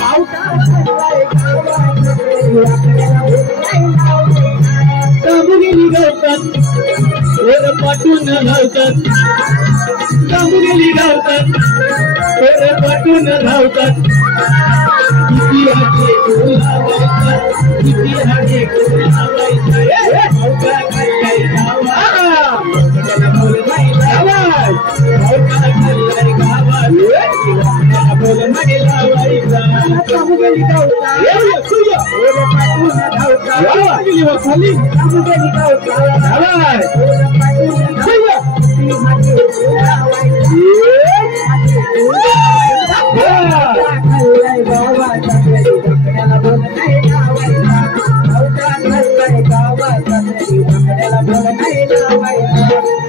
पावटा खाल्लाय गावात वाकड्याला बोल नाही लावायचा. धावतात पोर पाठून धावतात तांबुगेली धावतात पोर पाठून धावतात किती हाके बोलावायचा किती हाके बोलावायचा भावका खाल्लाय गावात बोल नाही लावाय भावका खाल्लाय गावात बोल नाही लावायचा तांबुगेली धावतात पोर पाठून धावतात गेली व खाली तांबुगेली धावतात धावाय पोर पाठून धावतात किती हाके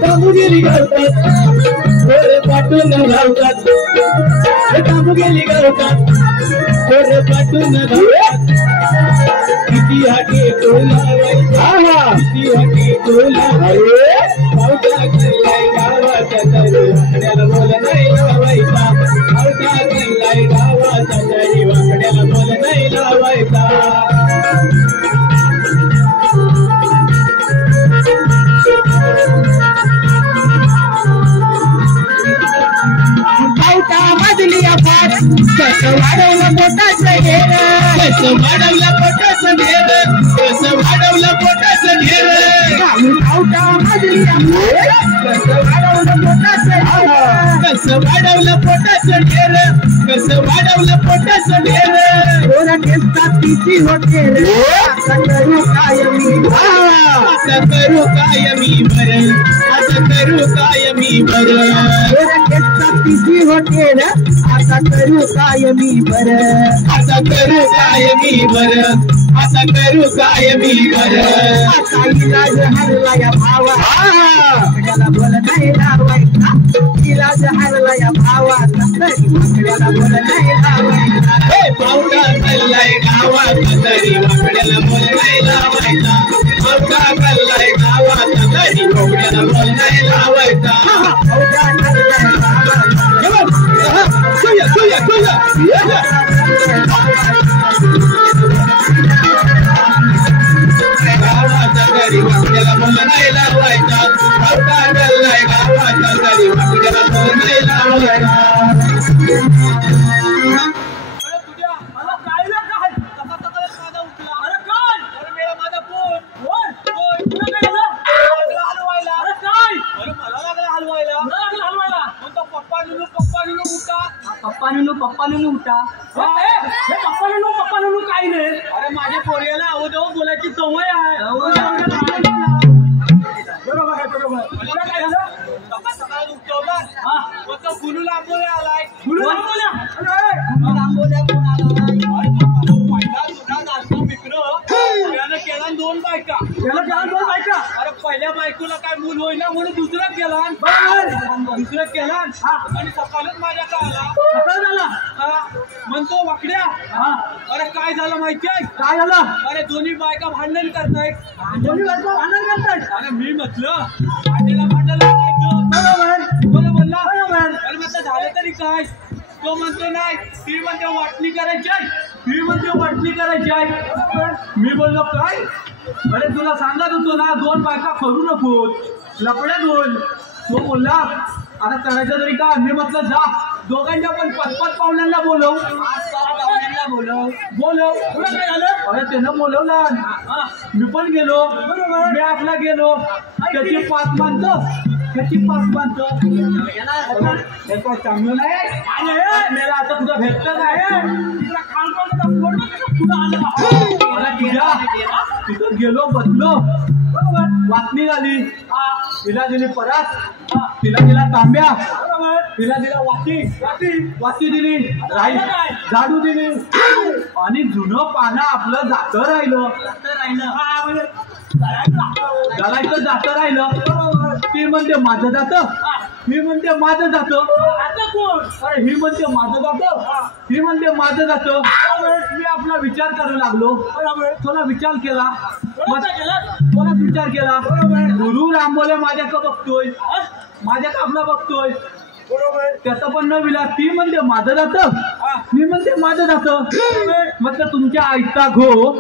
तांबुगेली गावतात पोर पाठून धावतात तांबुगेली गावतात पोर पाठून धावतात किती हाके बोलावायचा किती हाके बोलावायचा भावका खाल्लाय गावाचा तरी वाकड्याला बोल नाही लावायचा भावका खाल्लाय गावाचा तरी वाकड्याला बोल नाही लावायचा भावका मधली अफाट कसं वाढवलं पोटाचं घेर कसं वाढवलं पोटाचं घेर कसं वाढवलं पोटाचं घेर भावका मधली अफाट कसं वाढवलं पोटाचं घेर कसं वाढवलं पोटाचं घेर कसं वाढवलं पोटाचं घेर कोणा केसतात तिची होते आता करू काय मी आता करू काय मी बरं आता करू काय मी बरं कोणा केसतात तिची होते आता करू काय मी बरं आता करू काय मी बरं आता करू काय मी बरं आता इलाज हरला या भावा आपल्याला बोल नाही लावायचा इलाज हरला या भावाचा तरी आपल्याला बोल नाही लावायचा हे भावका खाल्लाय गावाचा तरी आपल्याला बोल नाही लावायचा भावका खाल्लाय गावाचा तरी आपल्याला बोल नाही लावायचा भावका खाल्लाय गावाचा तरी आपल्याला बोल नाही लावायचा भावका खाल्लाय गावाचा तरी आपल्याला बोल नाही लावायचा पप्पा नुनू उठा पप्पा नुनू काही नाही अरे माझ्या पोरीला अवधव बोलायची सवय आहे बरोबर आहे बरोबर काय झालं सकाळ उठवला तो गुलू लांबोले आलाय गुलू लांबोल्या कोण आला पहिला जुना नाचतो मित्र त्यानं केला दोन बायका अरे पहिल्या बायकोला काय मूल होईना म्हणून दुसरा केला दुसरं केला आणि सकाळच माझ्याकडे आला म्हणतो वाकड्या अरे काय झालं माहिती आहे काय झालं अरे दोन्ही बायका भांडण करतायत दोन्ही बायका भांडण करतायत अरे मी म्हटलं भांडण लावायचं बोलला अरे म्हटलं झालं तरी काय तो म्हणतो नाही ती म्हणते वाटणी करायची आहे ती म्हणते वाटणी करायची आहे मी बोललो काय अरे तुला सांगत होतो ना दोन बायका करू नको लपड्या दोन तो बोलला आता करायचं तरी का मी म्हटलं जा दोघांच्या पण 5-5 पाहुण्यांना बोलव तुला काय झालं अरे त्यानं बोलवलं मी पण गेलो मी आपला गेलो त्याची 5 मानतो चांगलं नाही आता तुझं भेटत नाही तिथं गेलो बसलो वाटणी झाली तिला दिली परत तिला दिला तांब्या तिला दिला वाटी दिली झाडू दिली आणि जुनं पानं आपलं जातं राहिलं जातं राहिलं ती म्हणते माझं जातं ही म्हणते माझं जातं अरे ही म्हणते माझं जातं ही म्हणते माझं जातं मी आपला विचार करायला लागलो थोडा विचार केला गुरु रामबोले माझ्याकडे बघतोय माझ्याकडे आपला बघतोय त्याचं पण न विला ती म्हणते माझं जातं मी म्हणते माझं जातं म्हटलं तुमच्या आईचा घो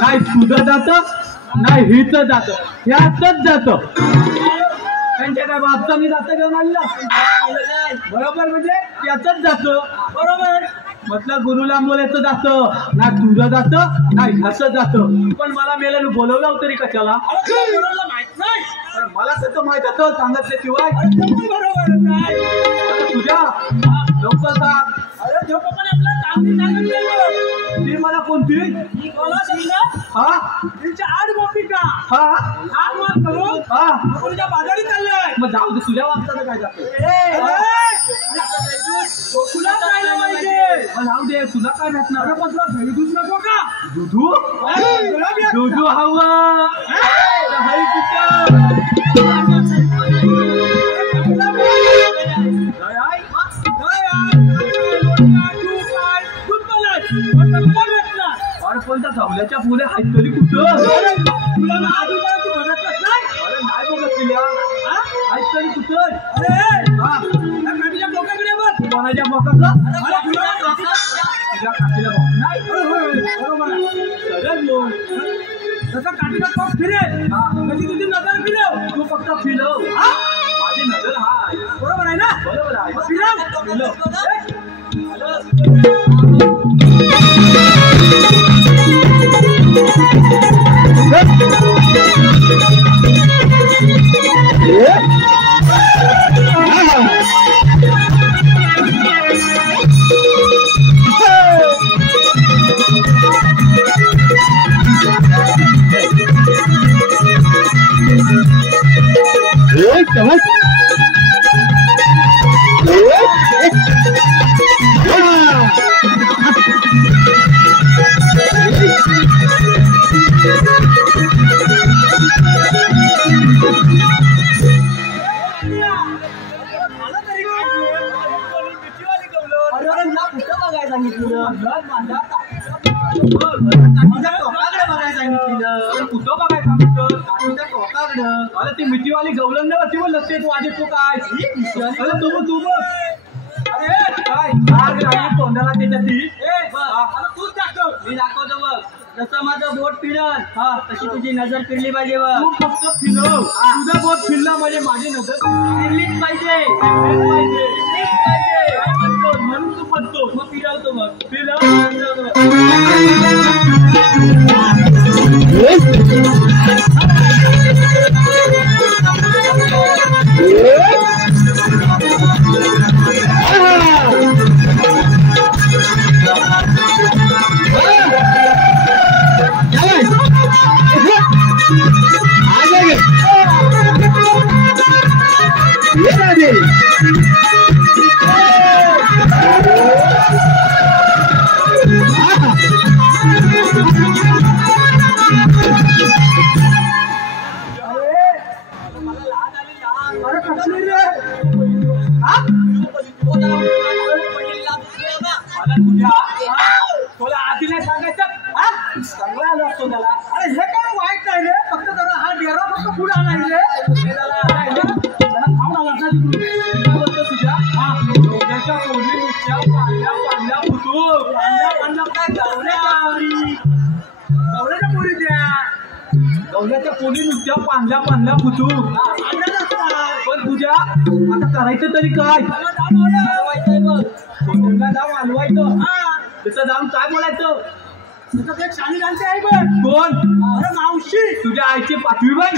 नाही तुझं जातं नाही हिच जात ह्याच जात त्यांच्या काय बापचानी जातं घेऊन आणलं बरोबर म्हणजे याच जात बरोबर म्हटलं गुरुला मुलाचं जातं ना तुझं जातं ना ह्याच जातं पण मला मेल्यानं बोलवलं तरी कशाला माहित नाही मला कसं माहित होतं सांगितल्याशिवाय बरोबर तुझ्या लवकर सांग अरे झोप पण आपला ती मला कोणती हा तिच्या आठ गोपिका हा आठ मात करून हा तुझ्या बाजारी चाललंय मग जाऊ दे तुझ्या वागता काय जातं तुला काय पाहिजे जाऊ दे तुला काय भेटणार दही दूध नको का दुधू दुधू हवं कोणत्या धावल्याच्या पुढे आहेत तरी कुठं तुला अरे नाही बघत तिला आहेत तरी कुठं काठीच्या बोकाकडे बघ कोणाच्या बोकाचं तुझ्या काठीला नाही बरोबर जसं काठीला पग फिरेल तशी तुझी नजर फिरव तू फक्त फिरव माझी नजर हा बरोबर आहे ना बरोबर आहे फिरव ती मिठीवाली गवलन ना ती बोल तू आधी तू काय तू तू अरे काय तोंडाला त्याच्या तूच दाखव मी दाखवतो बघ जसं माझं बोट फिरल हा तशी तुझी नजर फिरली पाहिजे तू फक्त फिरव तुझा बोट फिरला म्हणजे माझी नजर फिरलीच पाहिजे म्हणून तू पडतो मग फिरवतो मग फिरव तुला आधी नाही सांगायचं चांगला आलो असतो त्याला अरे हे काय वाईट नाही रे फक्त जरा हा डेरा फक्त पुढे आणायचे तुझ्या डोक्याच्या पोळी नुसत्या पांढऱ्या पांढऱ्या फुटू गवल्याच्या पोळी द्या गवल्याच्या पोळी नुसत्या पांढऱ्या पांढऱ्या फुटू पण तुझ्या आता करायचं तरी काय जाऊन हलवायचं त्याचं जाऊन काय बोलायचं त्याचं एक शाली गाणते आहे बघ कोण अरे मावशी तुझ्या आईची पाचवी बाई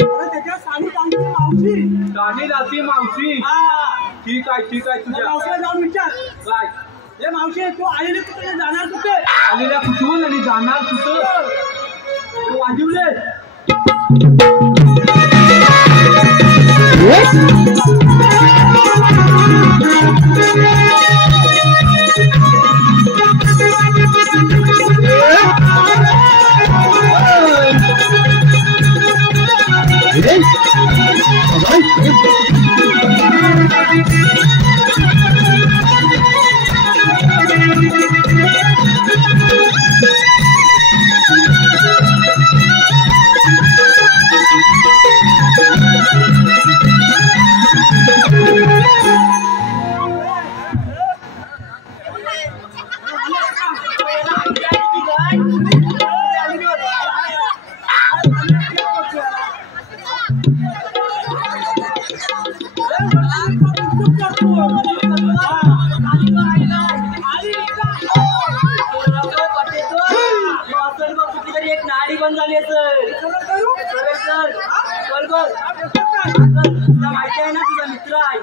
अरे त्याच्या साडी गाणते मावशी गाणी गाती मावशी ठीक आहे तुझ्या मावशीला जाऊन विचार काय हे मावशी तू आलेली कुठे जाणार कुठे आलेल्या कुठून आणि जाणार कुठं तू वाजवले आठवण झाली असेल. तुला माहिती आहे ना तुझा मित्र आहे.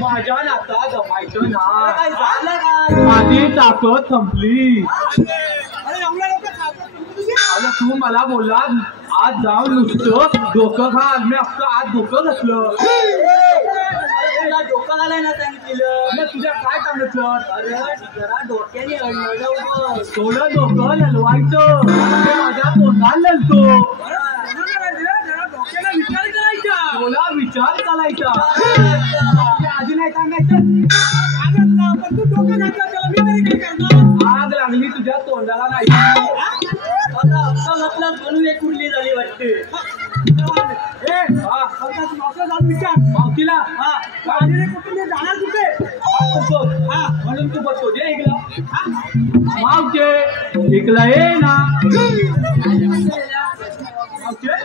माझ्या नाता जमायचं ना. काय झालं काय? माझी ताकद संपली. अरे तू मला बोलला आज जाऊन नुसतं डोकं घाल. मी अख्खं आज डोकं घातलं. तुला डोकं घालायला सांगितलं. मग तुझ्या काय सांगितलं? अरे जरा डोक्याने हळहळलं. थोडं डोकं ललवायचं. ते माझ्या तोंडाला ललतो. थोडा विचार करायचा. आधी नाही सांगायचं. आग लागली तुझ्या तोंडाला नाही. म्हणून एक कुंडली झाली वाटते. मावतीला जाणार कुठे? म्हणून तू बसतो जे ऐकलं. मावते ऐकलं ये ना. मावते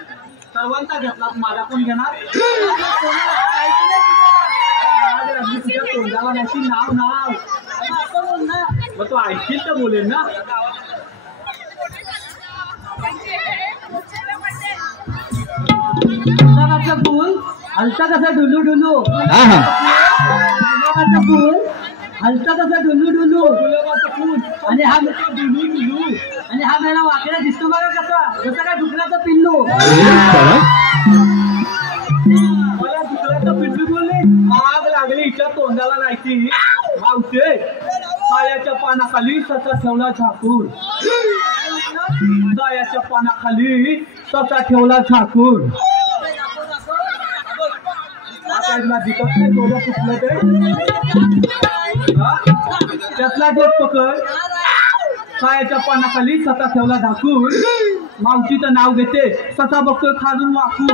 सर्वांचा घेतला माझा कोण घेणार? आग लागली तुझ्या तोंडाला नाही. नाव नाव मग तो ऐकशील तर बोलेल ना. फुल हलता कसा डुलू डुलू. गुलाबाचं फुल हलता कसा डुलू डुलू. गुलाबाचं फुल आणि हा डुलू डुलू. आणि हा मेला वाकडा दिसतो बघा कसा. जसं काय डुकराचा पिल्लू. मला दुसऱ्याचं पिंटू बोलले. आग लागली हिच्या तोंडाला नाही. मावते सायाच्या पानाखाली ससा ठेवला झाकून. सायाच्या पानाखाली ससा ठेवला झाकून. दिसत नाही डोळं फुटलं ते. त्यातला देत पकड. सायाच्या पानाखाली ससा ठेवला झाकून. मावशीचं नाव घेते. ससा बघतोय खालून वाकून.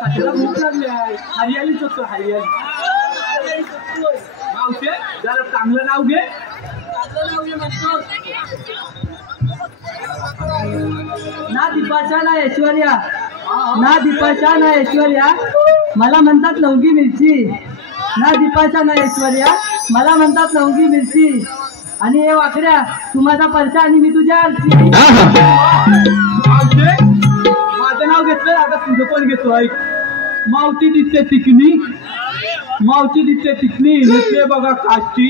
साठीला भूक लागली आहे. हरियाली शोधतो हरियाली. मावशे जरा चांगलं नाव घे. ना दीपाशा ना ऐश्वर्या. ना दीपाशा ना ऐश्वर्या मला म्हणतात लवंगी मिरची. ना दीपाशा ना ऐश्वर्या मला म्हणतात लवंगी मिरची. आणि हे वाकड्या तू माझा परशा आणि मी तुझ्या आरची. माझं नाव घेतलं आता तुझं पण घेतोय. मावती दिसते तिकनी. मावची दिसते तिकनी नेसले बघा काष्टी.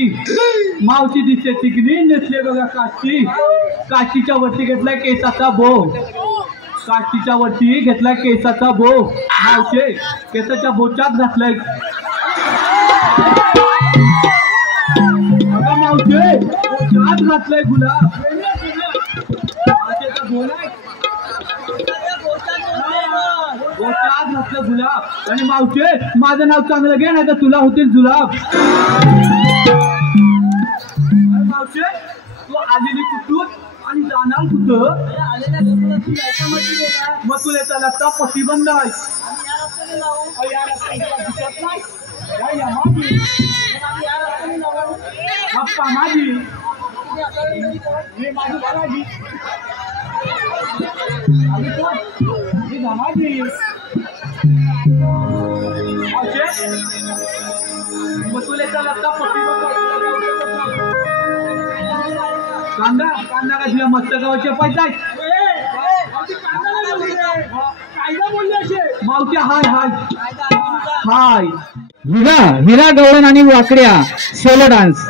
मावची दिसते तिकनी नेसले बघा काष्टी. काष्टीच्या वरती घेतलाय केसाचा बो. काष्टीच्या वरती घेतलाय केसाचा बो. मावशे केसाच्या बोचात घातलाय. मावशे बोचात घातलाय गुलाब. बोचात घातलं गुलाब. आणि मावशे माझं नाव चांगलं घे नाही तर तुला होतील जुलाब. मावशे तू आलेली कुठून आणि जाणार कुठं? मग तुला त्याला का प्रतिबंध आहे. बाप्पा माझी मग तुला त्याला का प्रतिबंध. कांदा कांदा का तुला मस्त गावाचे पैसा. मावत्या हाय हाय हाय. हिरा गवळण आणि वाकड्या सोलो डान्स.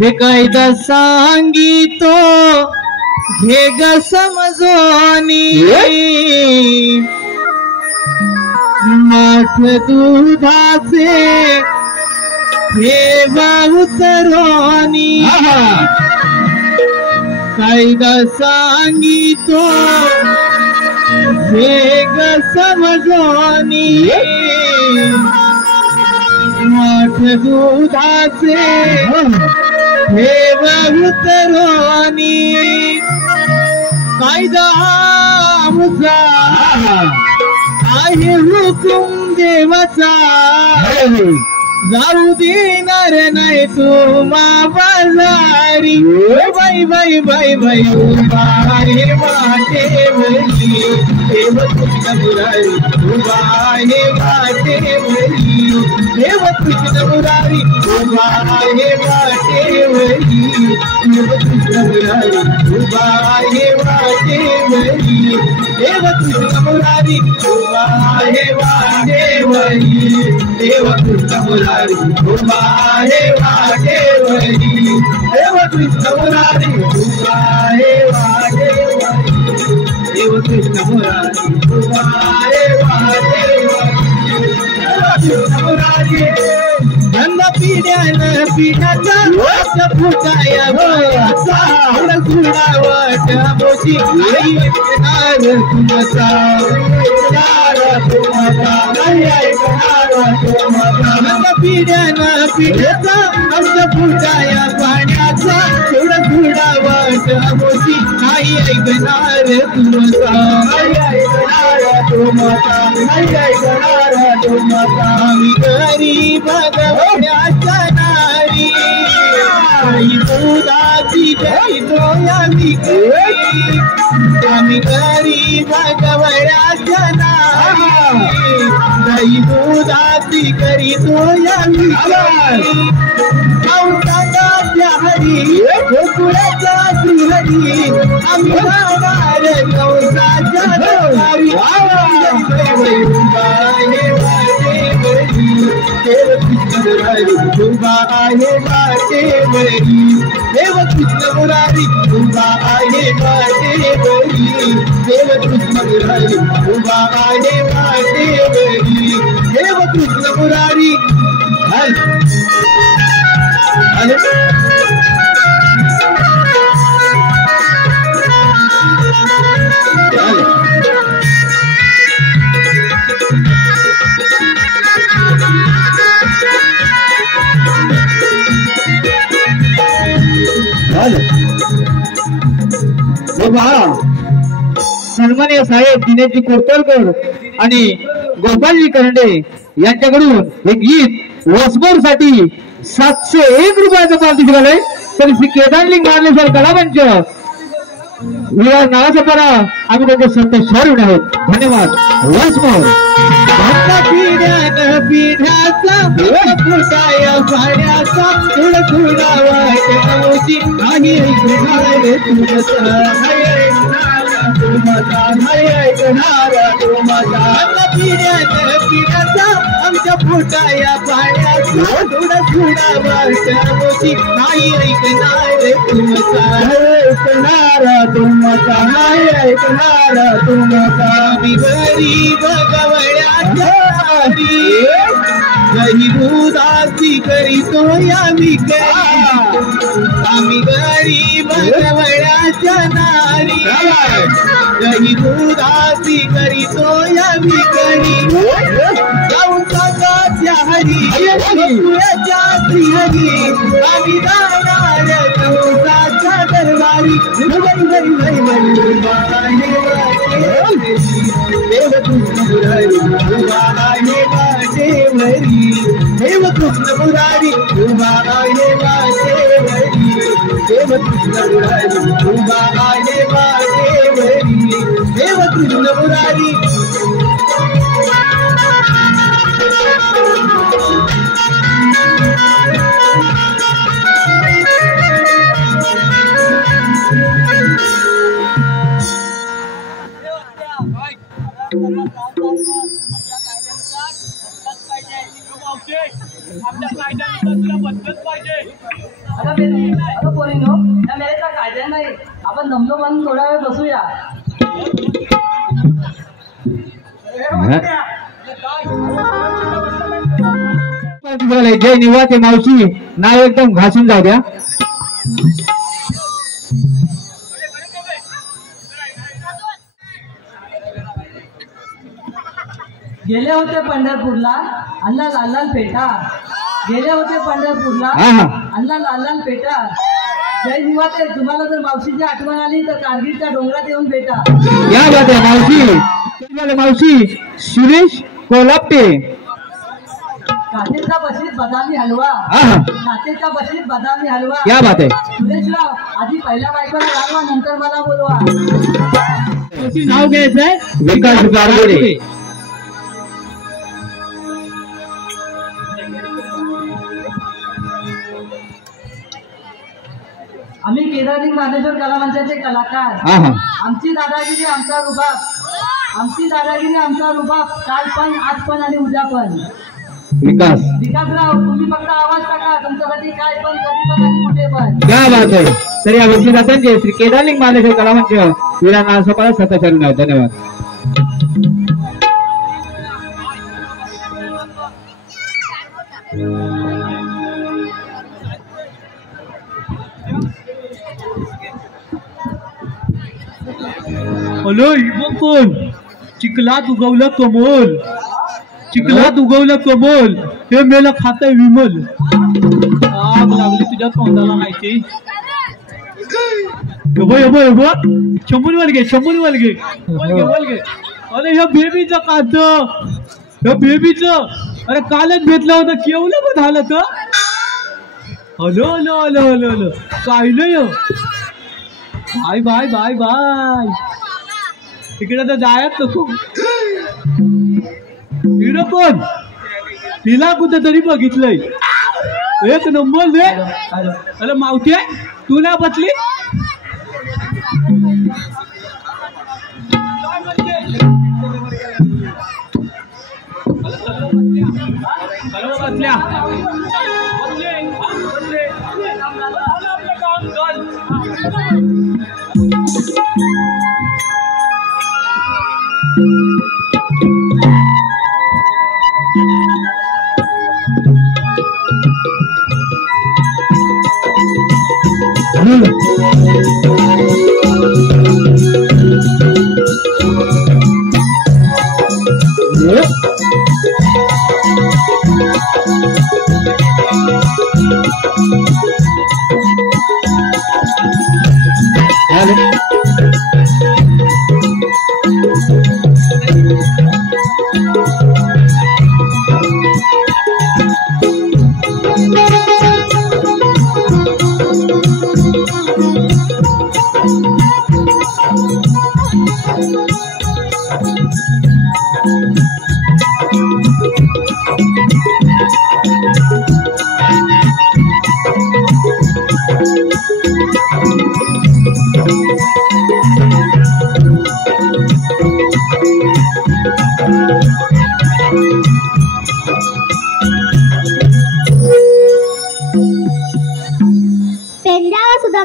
हे कायदा सांगितो घे ग समजोनी माठ दुधाचे ठेवा उतरोनी कायदा सांगितो घे ग समजोनी माठ दुधाचे ठेवा उतरोनी कायदा आमचा आहे हुकुम देवाचा जाऊ देणार नाही तू बाजारी बाई बाई बाई बाई बाहे वाटेवरी देव कृष्ण मुरारी बाहे वाटेवरी देव कृष्ण मुरारी बाहे वाटेवरी देव कृष्ण मुरारी बाहे वाटेवरी देव कृष्ण मुरारी बाहे वाटेवरी देव कृष्ण मुरारी बाहे वाटेवरी देव कृष्ण मुरारी बाहे वाटेवरी देव कृष्ण मुरारी बाहे वाटेवरी कृष्ण मुरारी धन पिढ्यानं पिढ्याचा वाट फुटाया बळाचा सुडावट मोशी आई ऐकणार तुमचा नाही ऐकणार तुमचा धन पिढ्यानं पिढ्याचा आमच्या फुटाया पाण्याचा सुडावट मोशी आई ऐकणार तुमचा नाही ऐकणार तुमचा नाही ऐकणार तुमचा आम्ही गरीब गवण्याच्या नारी आई दुधाची करीतो आम्ही आम्ही गरीब गवण्याच्या नारी आई दुधाची करीतो आम्ही औषधाच्या हरी गोकुळाच्या श्रीहरी आम्ही राहणार कौसाच्या दरबारी देव कृष्ण मुरारी तुबा आहे वाटेवरी देव कृष्ण मुरारी तुबा आहे वाटेवरी देव कृष्ण मुरारी तुबा आहे वाटेवरी देव कृष्ण मुरारी सन्माननीय साहेब दिनेशजी कोरटलकर आणि गोपालजी करंडे यांच्याकडून हे गीत वसमोर साठी 701 रुपयाचं पारितोषिक झालंय. तर श्री केदारलिंग मार्लेश्वर कलामंच विराज नावाचा परा आम्ही त्यांचे सत्तेश्वर आहोत. धन्यवाद. वसमोर पिढ्याचा फुटाया पाण्याचा थोडा वाटची नाही ऐकणार तुमचा नाही ऐकणार तुमचा पिढ्याचा आमच्या फुटाया पाण्याचा थोडा वाटची नाही ऐकणार तुमचा ऐकणार तुमचा नाही ऐकणार तुमचा आम्ही गरीब गवळ्याच्या दही दुधाची करीतो आम्ही आम्ही गरीब गवळ्याच्या नारी दही दुधाची करीतो आम्ही जाऊन सांगाच्या हरी गोकुळाच्या श्रीहरी आम्ही जाणार कौसाच्या दरबारी देव कृष्ण मुरारी आहे वाटेवरी देव कृष्ण मुरारी आहे वाटेवरी देव कृष्ण मुरारी आहे वाटेवरी देव कृष्ण मुरारी आपल्या कायद्यानुसार तुला बदल अगं पोरीनो, त्या मेळेचा कायदा नाही. आपण दमलो म्हणून थोडा वेळ बसूया. जय निवाते मावशी नाव एकदम घासून जाऊ द्या. गेले होते पंढरपूरला अण्णा लाल लाल पेठा. गेले होते पंढरपूरला अण्णा लाल लाल पेठा. जय निवाते, तुम्हाला जर मावशीची आठवण आली तर कारगिलच्या डोंगरात येऊन भेटा. या बात आहे मावशी. मावशी सुरेश कोल्हापटे. काचेचा बशीत बदामी हलवा. काचेच्या बशीत बदामी हलवा. क्या बात आहे. सुरेशराव आधी पहिल्या बायकोला लागवा, नंतर मला बोलवा. नाव घ्यायचंय विकास गारगोडे. आम्ही केदारलिंग मानेश्वर कला मंचाचे कलाकार. आमची दादागिरी आमचा रुबाब. आमची दादागिरी आमचा रुबाब. काल पण, आज पण आणि उद्या पण. विकासराव, तुम्ही फक्त आवाज टाका. तुमच्यासाठी काय पण, कधी पण आणि कुठे पण. क्या बात आहे. तर या व्यक्तिगतांचे श्री केदारलिंग मानेश्वर कला मंच वीरांना सकाळ सत्ताचारी नाव. धन्यवाद. हॅलो, कोण? चिखलात उगवलं कमोल. चिखलात उगवलं कमोल. हे मेला खातंय विमल. आग लागली तुझ्या तोंडाला माहिती. शंभर वर घे, शंभर वर घे. अरे ह्या बेबीचं कात, ह्या बेबीचं. अरे कालच भेटलं होतं, केवलं पण झालं तर. Hello hello hello hello hello, काय नाही. Bye bye bye bye. तिकडे तर जायच नको. तिकडं पण तिला कुठेतरी बघितलंय. एक नंबर दे. अरे मावती आहे तू ना बसली.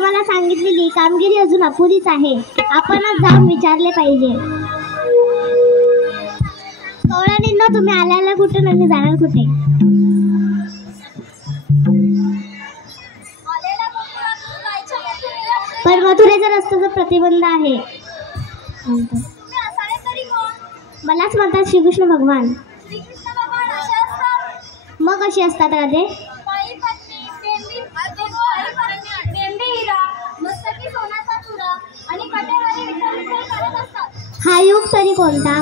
मला सांगितलेली कामगिरी अजून अपुरीच आहे. आपणच जाऊन विचारले पाहिजे. कवळ्यांनो, तुम्ही आल्याला कुठे आणि जाणार कुठे? पण मथुरेचा रस्त्याचा प्रतिबंध आहे. मलाच म्हणतात श्रीकृष्ण भगवान. मग कशी असतात राधे? हा युग तरी कोणता?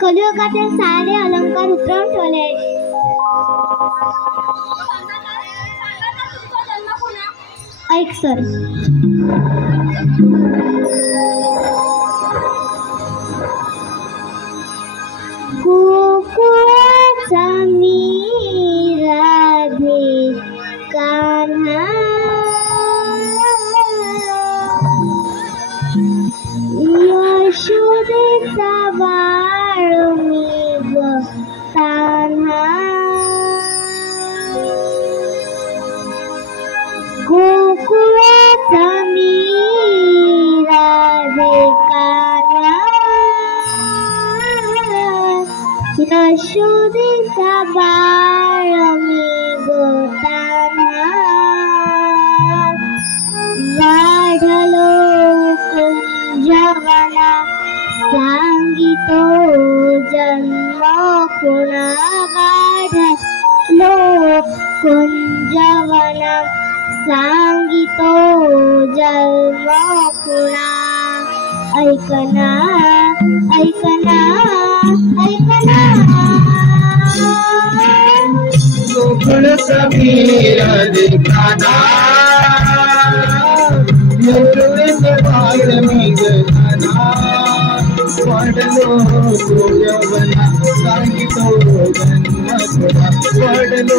कलियुगातील सारे अलंकार उतरवून ठेवले आहेत. ऐक सर, गोकुळाचा मी राधे कान्हा, यशोदेचा बाळ मी ग तान्हा. सांगितो जन्म कुणा गाढलो कुंजवना सांगितो जन्म कुणा ऐकना ऐकना ऐकना गोकुळ समीर दिखाना यशोदेच वाल्मिक गाना वाढलो कुंजवना सांगितो जन्म कुणा वाढलो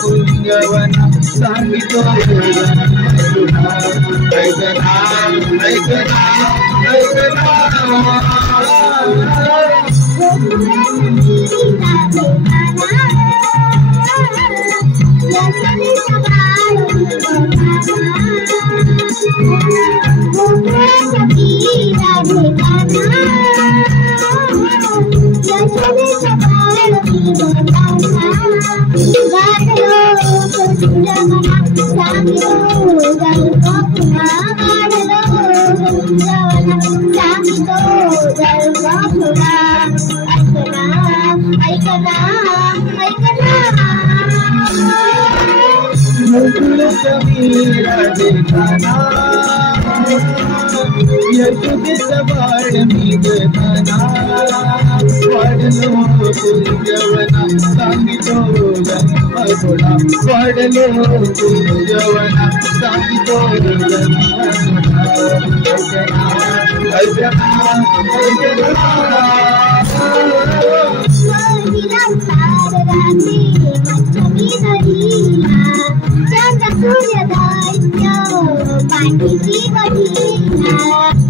कुंजवना सांगितो जन्म कुणा ऐकना ऐकना ऐकना गोकुळ समीर दिखाना यशोदेच वाल्मिक गाना वाढलो कुंजवना सांगितो जन्म कुणा वाढलो कुंजवना सांगितो जन्म कुणा ऐकना ऐकना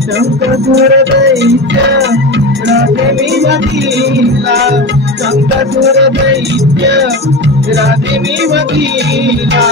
शंकर दैत्य राधे वकीला शंकर दैत्य राधे वकीला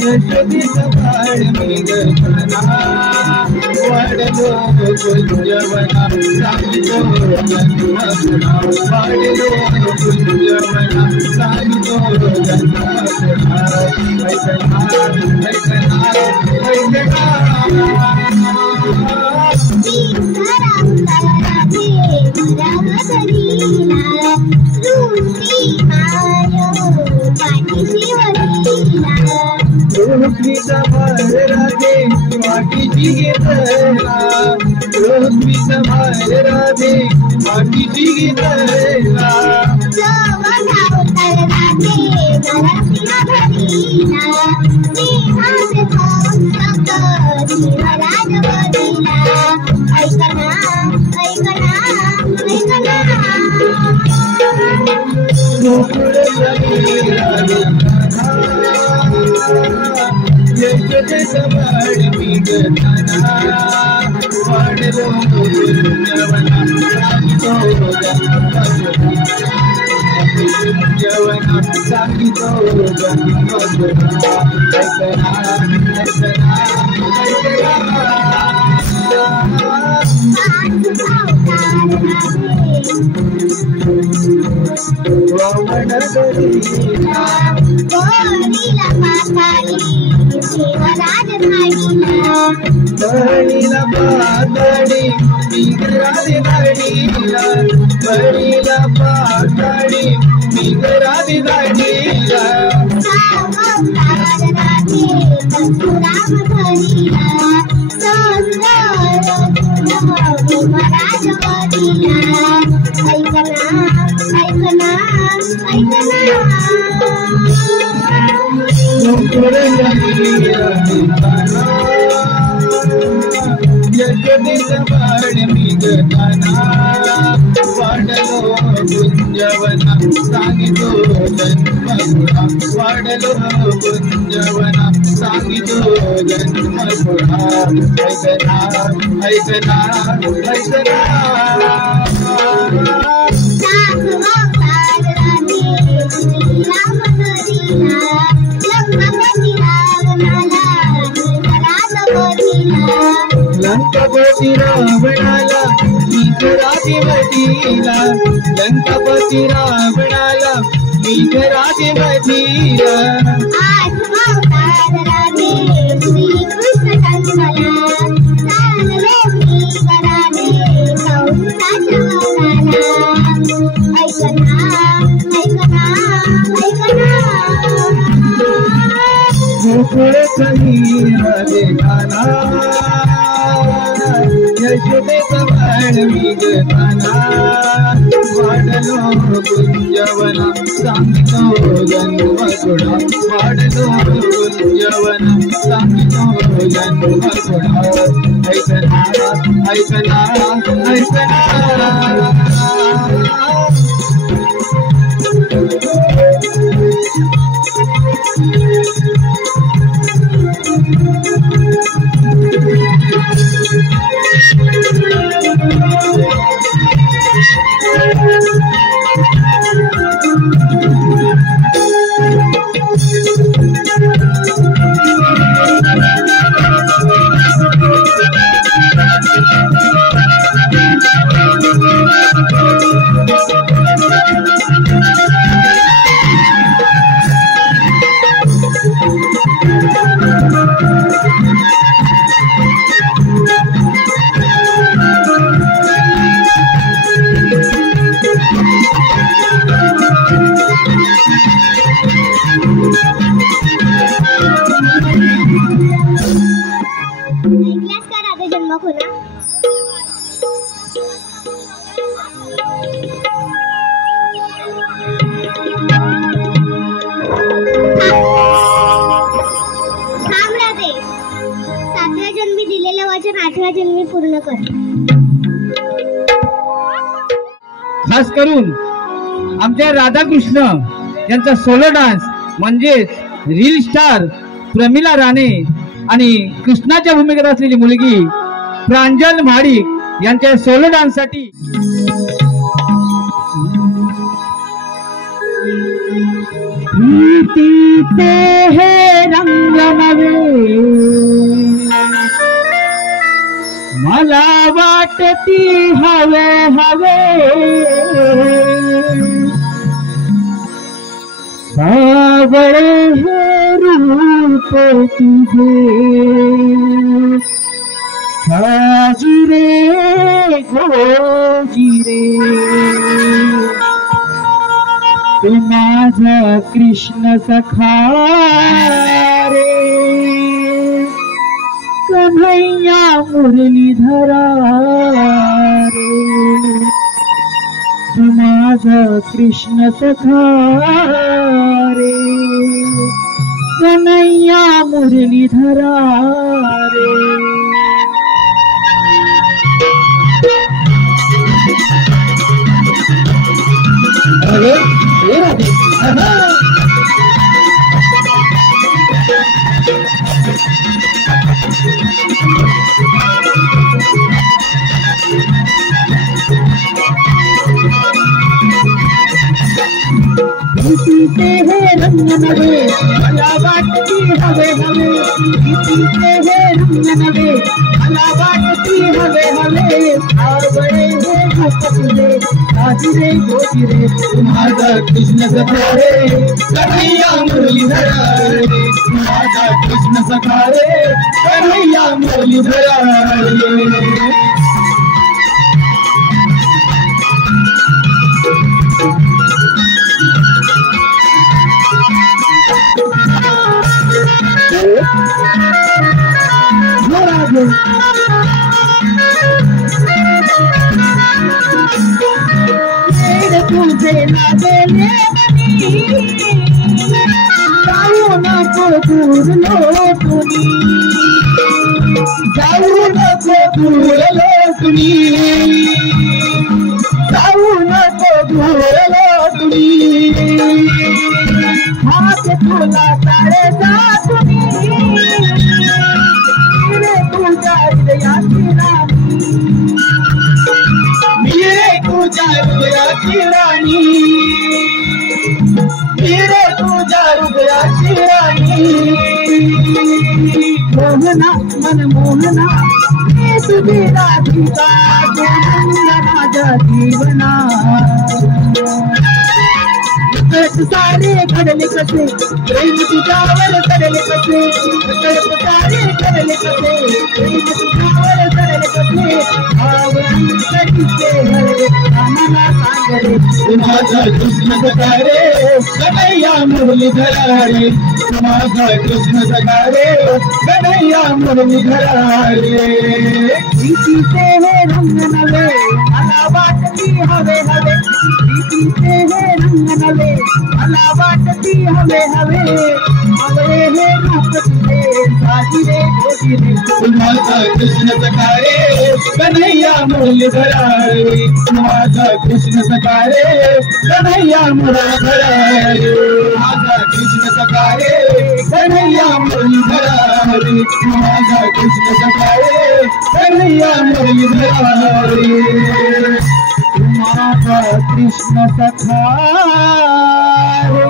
यशोदेच वाल्मिक गाना वाढलो कुंजवना सांगितो जन्म कुणा वाढलो कुंजवना सांगितो जन्म कुणा ऐकना ऐकना ऐकना रोहिणीचा भार राधे मातीची घेतला रोहिणीचा भार राधे मातीची घेतला गोकुळ समीर यशोदेच वाल्मिक गाना वाढलो कुंजवना सांगितो जन्म कुंजवना सांगितो जन्म कुणा ऐकना ऐकना वामन करीना बळीला पातळी मिगराली दाढीला बळीला पातळी मिगराली दाढीला यशोदेच वाल्मिक गाना वाढलो कुंजवना सांगितो जन्म कुणा वाढलो कुंजवना सांगितो जन्म कुणा ऐकना ऐकना ऐकना राम राजवटीला लंकापती रावणाला मीच राजवटीला आज अवतार राजे श्रीकृष्ण जन्मला चालले मी करावे कंसाच्या वादाला ऐकना गोकुळ कन्हैया देताना यशोदेचा बाळ विगताना वाढलो कुंजवन सांगितो जन्मगुणा वाढलो कुंजवन सांगितो जन्मगुणा ऐकना ऐकना ऐकना ऐकल्यास का राजा जन्मखुना? थांब राजे, 7व्या जन्मी दिलेलं वचन 8व्या जन्मी पूर्ण कर. खास करून आमच्या राधाकृष्ण यांचा सोलो डान्स म्हणजेच रील स्टार प्रमिला राणे आणि कृष्णाच्या भूमिकेत असलेली मुलगी प्रांजल महाडिक यांच्या सोलो डान्स साठी हे रंग नवे मला वाटती हवे हवे सावळे हे रूप तुझे साजिरे गोजिरे तू माझा कृष्ण सखा रे कन्हैया मुरलीधरा रे तू माझा कृष्ण सखा रे कन्हैया मुरलीधरा रे. अरे हे राधे गीतीचे हे रंग नवे मला वाटती हवे हवे गीतीचे हे रंग नवे मला वाटती हवे हवे सावळे हे रूप तुझे साजिरे गोजिरे तू माझा कृष्ण सखा रे कन्हैया मुरलीधरा रे तू माझा कृष्ण सखा रे कन्हैया मुरलीधरा रे. तुझे लागले जाऊ नको दूर लोटुनी जाऊ नको दूर लोटुनी जाऊ नको दूर लोटुनी हात तुला तारे जातुनी रे तुझ्या हृदयाची राणी मेरे तुझ्या हृदयाची राणी मेरे तुझ्या हृदयाची राणी मोहना मन मोहना हे तुझी राधिका तू रंग माझ्या जीवना सारे घडले कसे प्रेम तुझ्यावर चढले कसे सारे घडले कसे प्रेम तुझ्यावर चढले कसे आवडीचे हरले कानाला सांगले माझा कृष्ण सकारे कन्हैया मुरलीधरा रे माझा कृष्ण सकारे कन्हैया मुरलीधरा रे प्रीतीचे हे रंग नवे मला वाटती हवे हवे प्रीतीचे हे रंग नवे मला वाटती हवे हवे हवे हे रूप तुझे साजिरे गोजिरे माझा कृष्ण सकारे कन्हैया मुरलीधरा रे माझा कृष्ण सकारे कन्हैया मुरलीधरा रे माझा कृष्ण सकारे कन्हैया मुरलीधरा रे माझा कृष्ण सकारे कन्हैया मुरलीधरा रे माझा कृष्ण सखा रे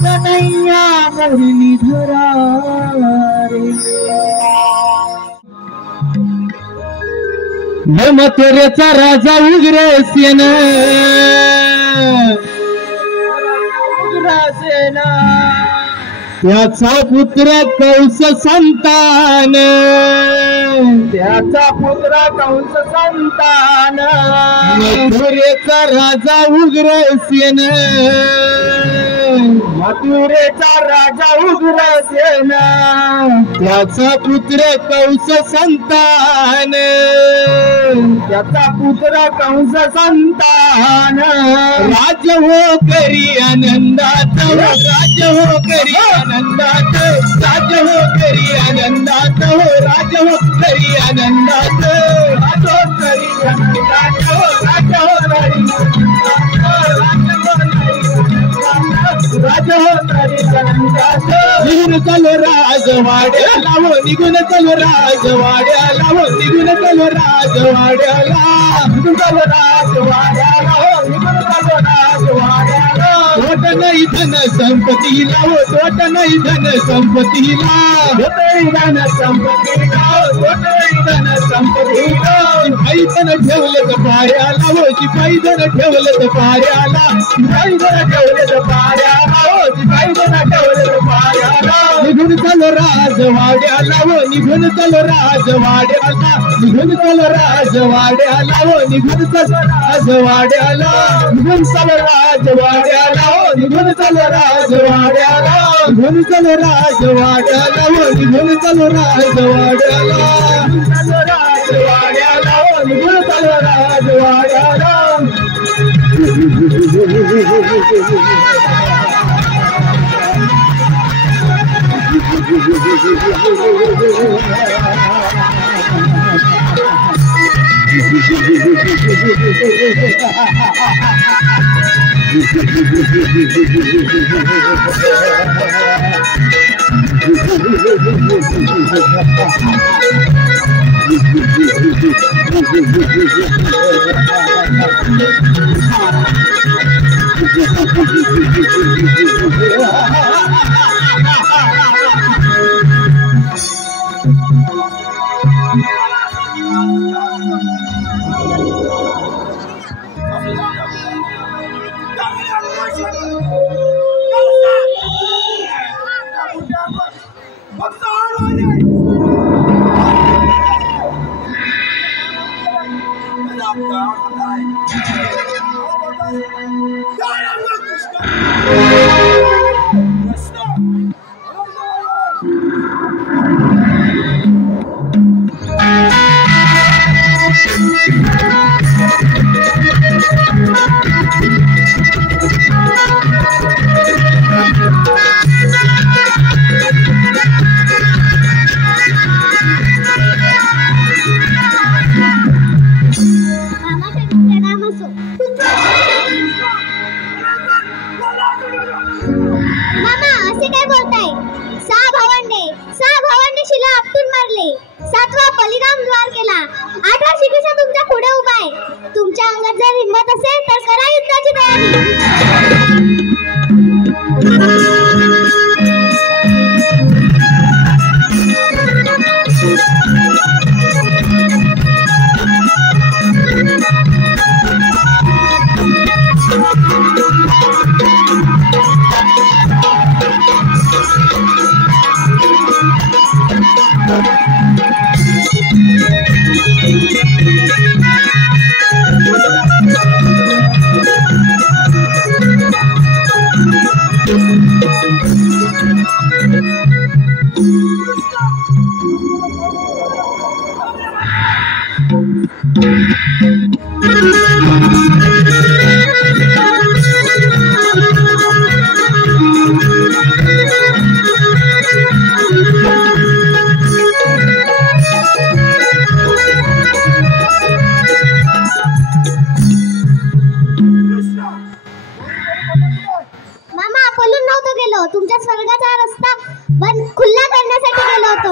कन्हैया मुरलीधरा रे मथुरेचा राजा उग्रसेन त्याचा पुत्र कंस संतान त्याचा पुत्र कंस संतान मथुरेचा राजा उग्रसेन मथुरेचा राजा उग्रसेन त्याचा पुत्र कंस संतान त्याचा पुत्र कंस संतान राज हो करी आनंदात राज हो करी आनंदात राज हो करी आनंदात हो राज हो करी आनंदात राज हो करी आनंदात राज हो करी राज हो करी आनंदात निघून चलो राजवाड्याला हो निघून चलो राजवाड्याला हो निघून चलो राजवाड्याला निघून चलो राजवाड्याला हो निघून चलो राजवाड्याला तोट नाही धन संपत्तीला हो तोट नाही धन संपत्तीला तोट नाही धन संपत्तीला तोट नाही धन संपत्तीला शिपाई धन ठेवलं तर पाऱ्याला हो शिपाई धन ठेवलं तर पाऱ्याला शिपाई धन ठेवलं तर पाऱ्याला हो शिपाई धन ठेवलं तर पाऱ्याला निघून चलो राजवाड्याला हो निघून चलो राजवाड्याला निघून चलो राजवाड्याला हो निघून चलो राजवाड्याला निघून चलो राजवाड्याला हो निघून चलो राजवाड्याला निघून चलो राजवाड्याला हो निघून चलो राजवाड्याला चलो राजवाड्याला हो निघून चलो राजवाड्याला मामा पळून नव्हतो गेलो, तुमच्या स्वर्गाचा रस्ता बंद खुल्ला करण्यासाठी गेलो होतो.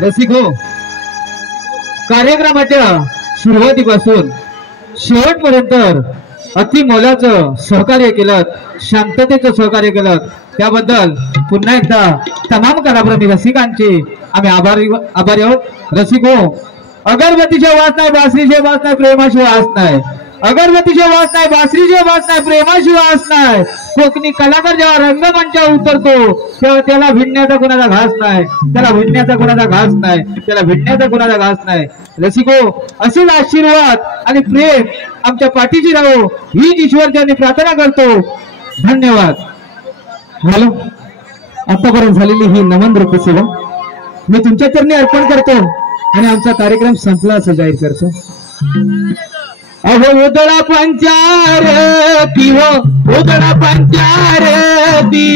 रसिको, कार्यक्रमाच्या सुरुवातीपासून शेवटपर्यंत अति मोलाचं सहकार्य केलं, शांततेचं सहकार्य केलं, त्याबद्दल पुन्हा एकदा तमाम कलाप्रेमी रसिकांचे आम्ही आभारी आहोत. रसिको, अगरबत्तीचे वास नाही, बासरीचे वास नाही, प्रेमाचे वास नाही. अगरबत्तीचे वास नाही, बासरीचे वास नाही, प्रेमाचे वास नाही. कोकणी कलाकार जेव्हा रंगमंचावर उतरतो तेव्हा त्याला भिडण्याचा कोणाचा घास नाही, त्याला भिडण्याचा कोणाचा घास नाही, त्याला भिडण्याचा कोणाचा घास नाही. रसिको, असेच आशीर्वाद आणि प्रेम आमच्या पाठीशी राहो हीच ईश्वरचरणी प्रार्थना करतो. धन्यवाद. हॅलो, आतापर्यंत झालेली ही नमन रूपी सेवा मी तुमच्या चरणी अर्पण करतो आणि आमचा कार्यक्रम संपला असं जाहीर करतो. अहो उदळा पंचारती, हो उदळा पंचारती,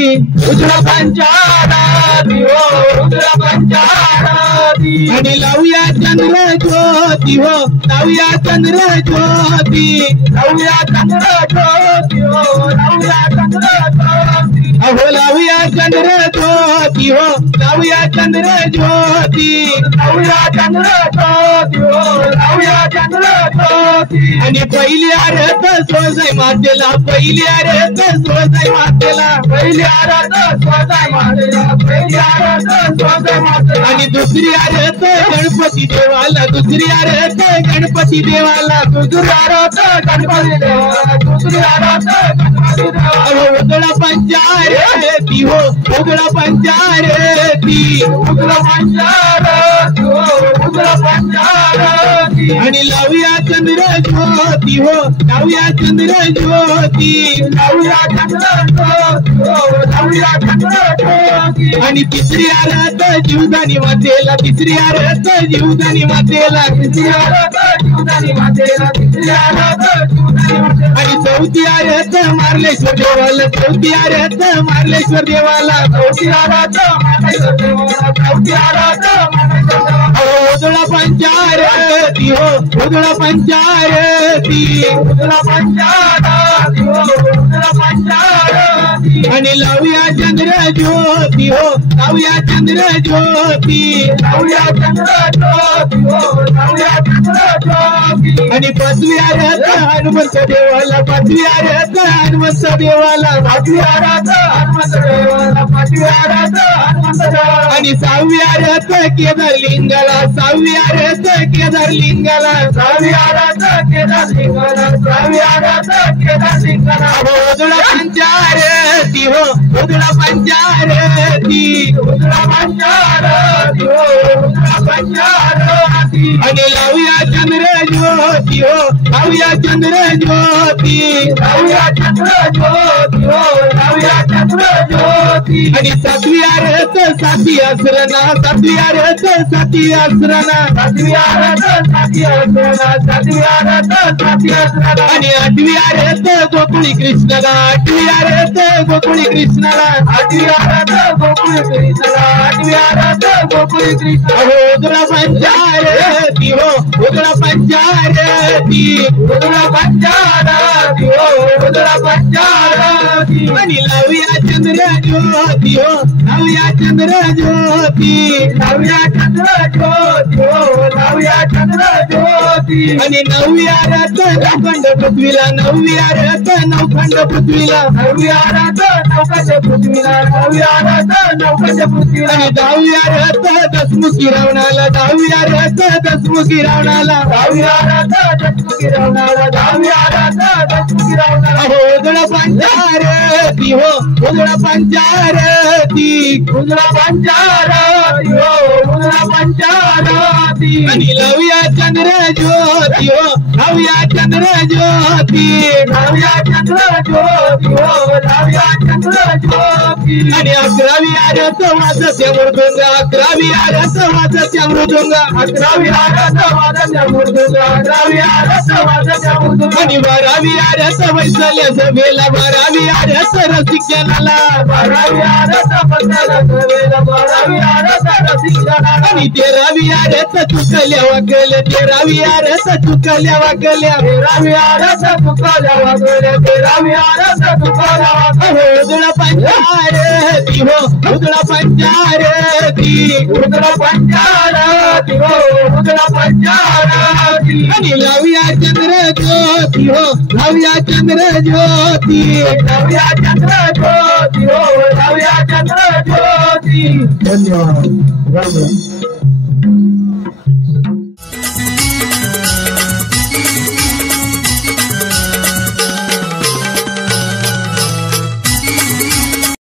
उदळा पंचारती, हो उदळा पंचारती. आणि लावूया चंद्र ज्योती, हो लावूया चंद्र ज्योती, लावूया चंद्र ज्योती, हो लावूया चंद्र ज्योती. अहो लावूया चंद्र ज्योती, हो लावूया चंद्र ज्योती, लावूया चंद्र ज्योती, हो लावूया चंद्र ज्योती. आणि पहिली आरत सोजाई मातेला, पहिली आरत सोजाई मातेला, पहिली आरत सोजाई मातेला, पहिली आरत सोजाई मातेला. आणि दुसरी आरत गणपती देवाला, दुसरी आरत गणपती देवाला, दुसरी आरत गणपती देवाला, दुसरी आरत गणपती देवाला. उदळा पंचारती, हो उदळा पंचारती, उदळा पंचारती, हो उदळा पंचारती. आणि लावूया चंद्र ज्योती, हो लावूया चंद्र ज्योती, लावूया चंद्र ज्योती, हो लावूया चंद्र ज्योती. आणि तिसरी आरत जीवदानी मातेला, तिसरी आरत जीवदानी मातेला, तिसरी आरत जीवदानी मातेला, तिसरी आरत जीवदानी मातेला. आणि चौथी आरत मार्लेश्वर देवाला, चौथी आरत मार्लेश्वर देवाला, चौथी आरत मार्लेश्वर देवाला, चौथी आरत मार्लेश्वर देवाला. उदळा पंचारती, हो उदळा पंचारती, उदळा पंचारती, हो उदळा पंचारती. आणि लावूया चंद्र ज्योती, हो लावूया चंद्र ज्योती, लावूया चंद्र ज्योती, हो लावूया चंद्र ज्योती. आणि पाचवी आरत हनुमंत देवाला, पाचवी आरत हनुमंत देवाला, पाचवी आरत हनुमंत देवाला, पाचवी आरत हनुमंत देवाला. आणि सहावी आरत केदार लिंगाला, सहावी आरत केदार लिंगाला, सहावी आरत केदार लिंगाला, सहावी आरत केदार लिंगाला. उदुळा पंचारती हो उदुळा पंचारती उदुळा पंचारती हो उदुळा पंचारती आणि लावूया चंद्र ज्योती हो लावूया चंद्र ज्योती लावूया चंद्र ज्योती हो लावूया चंद्र ज्योती आणि सातवी आरत साती आसरणा सातवी आरत साती आसरणा सातवी आरत साती आसरणा सातवी आरत साती आसरणा आणि आठवी आरत गोकुळी कृष्णाला आठवी आरत गोकुळी कृष्णाला आठवी आरत गोकुळी कृष्णाला आठवी आरत गोकुळी कृष्ण हो उदुळा पंचारती हो उदुळा पंचारती उदुळा पंचारती हो उदुळा पंचारती आणि लावूया चंद्र ज्योती हो लावूया चंद्र ज्योती लावूया चंद्र ज्योती हो लावूया चंद्र ज्योती आणि नवव्या रथ नवखंड पृथ्वीला नवव्या रथ नवखंड पृथ्वीला नवव्या रथ नवखंड पृथ्वीला नवव्या रथ नवखंड पृथ्वीला आणि दहाव्या रथ दसमुखी रावणाला दहाव्या रथ दसमुखी रावणाला दहाव्या रथ दसमुखी रावणाला दहाव्या रथ दसमुखी रावणाला हो उदुळा पंचारती हो उदुळा पंचारती उदुळा पंचारती हो उदुळा पंचारती आणि लावूया चंद्र ज्योती हो लावूया चंद्र ज्योती लावूया चंद्र ज्योती हो लावूया चंद्र ज्योती आणि अकरावी आरत वाजत्या मृदुंग अकरावी आरत वाजत्या मृदुंग अकरावी आरत वाजत्या मृदुंग अकरावी आरत वाजत्या मृदुंग आणि बारावी आरत वैसल्या सभेला बारावी आरत रसिकजनाला बारावी आरत बसल्या सभेला बारावी आरत रसिकजनाला आणि तेरावी आरत चुकल्या वागल्या तेरावी आरत चुकल्या वागल्या तेरावी आरत चुकल्या वागल्या तेरावी आरत चुकल्या वागल्या उदुळा पंचारती हो उदुळा पंचारती उदुळा पंचारती हो उदुळा पंचारती आणि लावूया चंद्र ज्योती हो लावूया चंद्र ज्योती लावूया चंद्र ज्योती हो लावूया चंद्र ज्योती. धन्यवाद.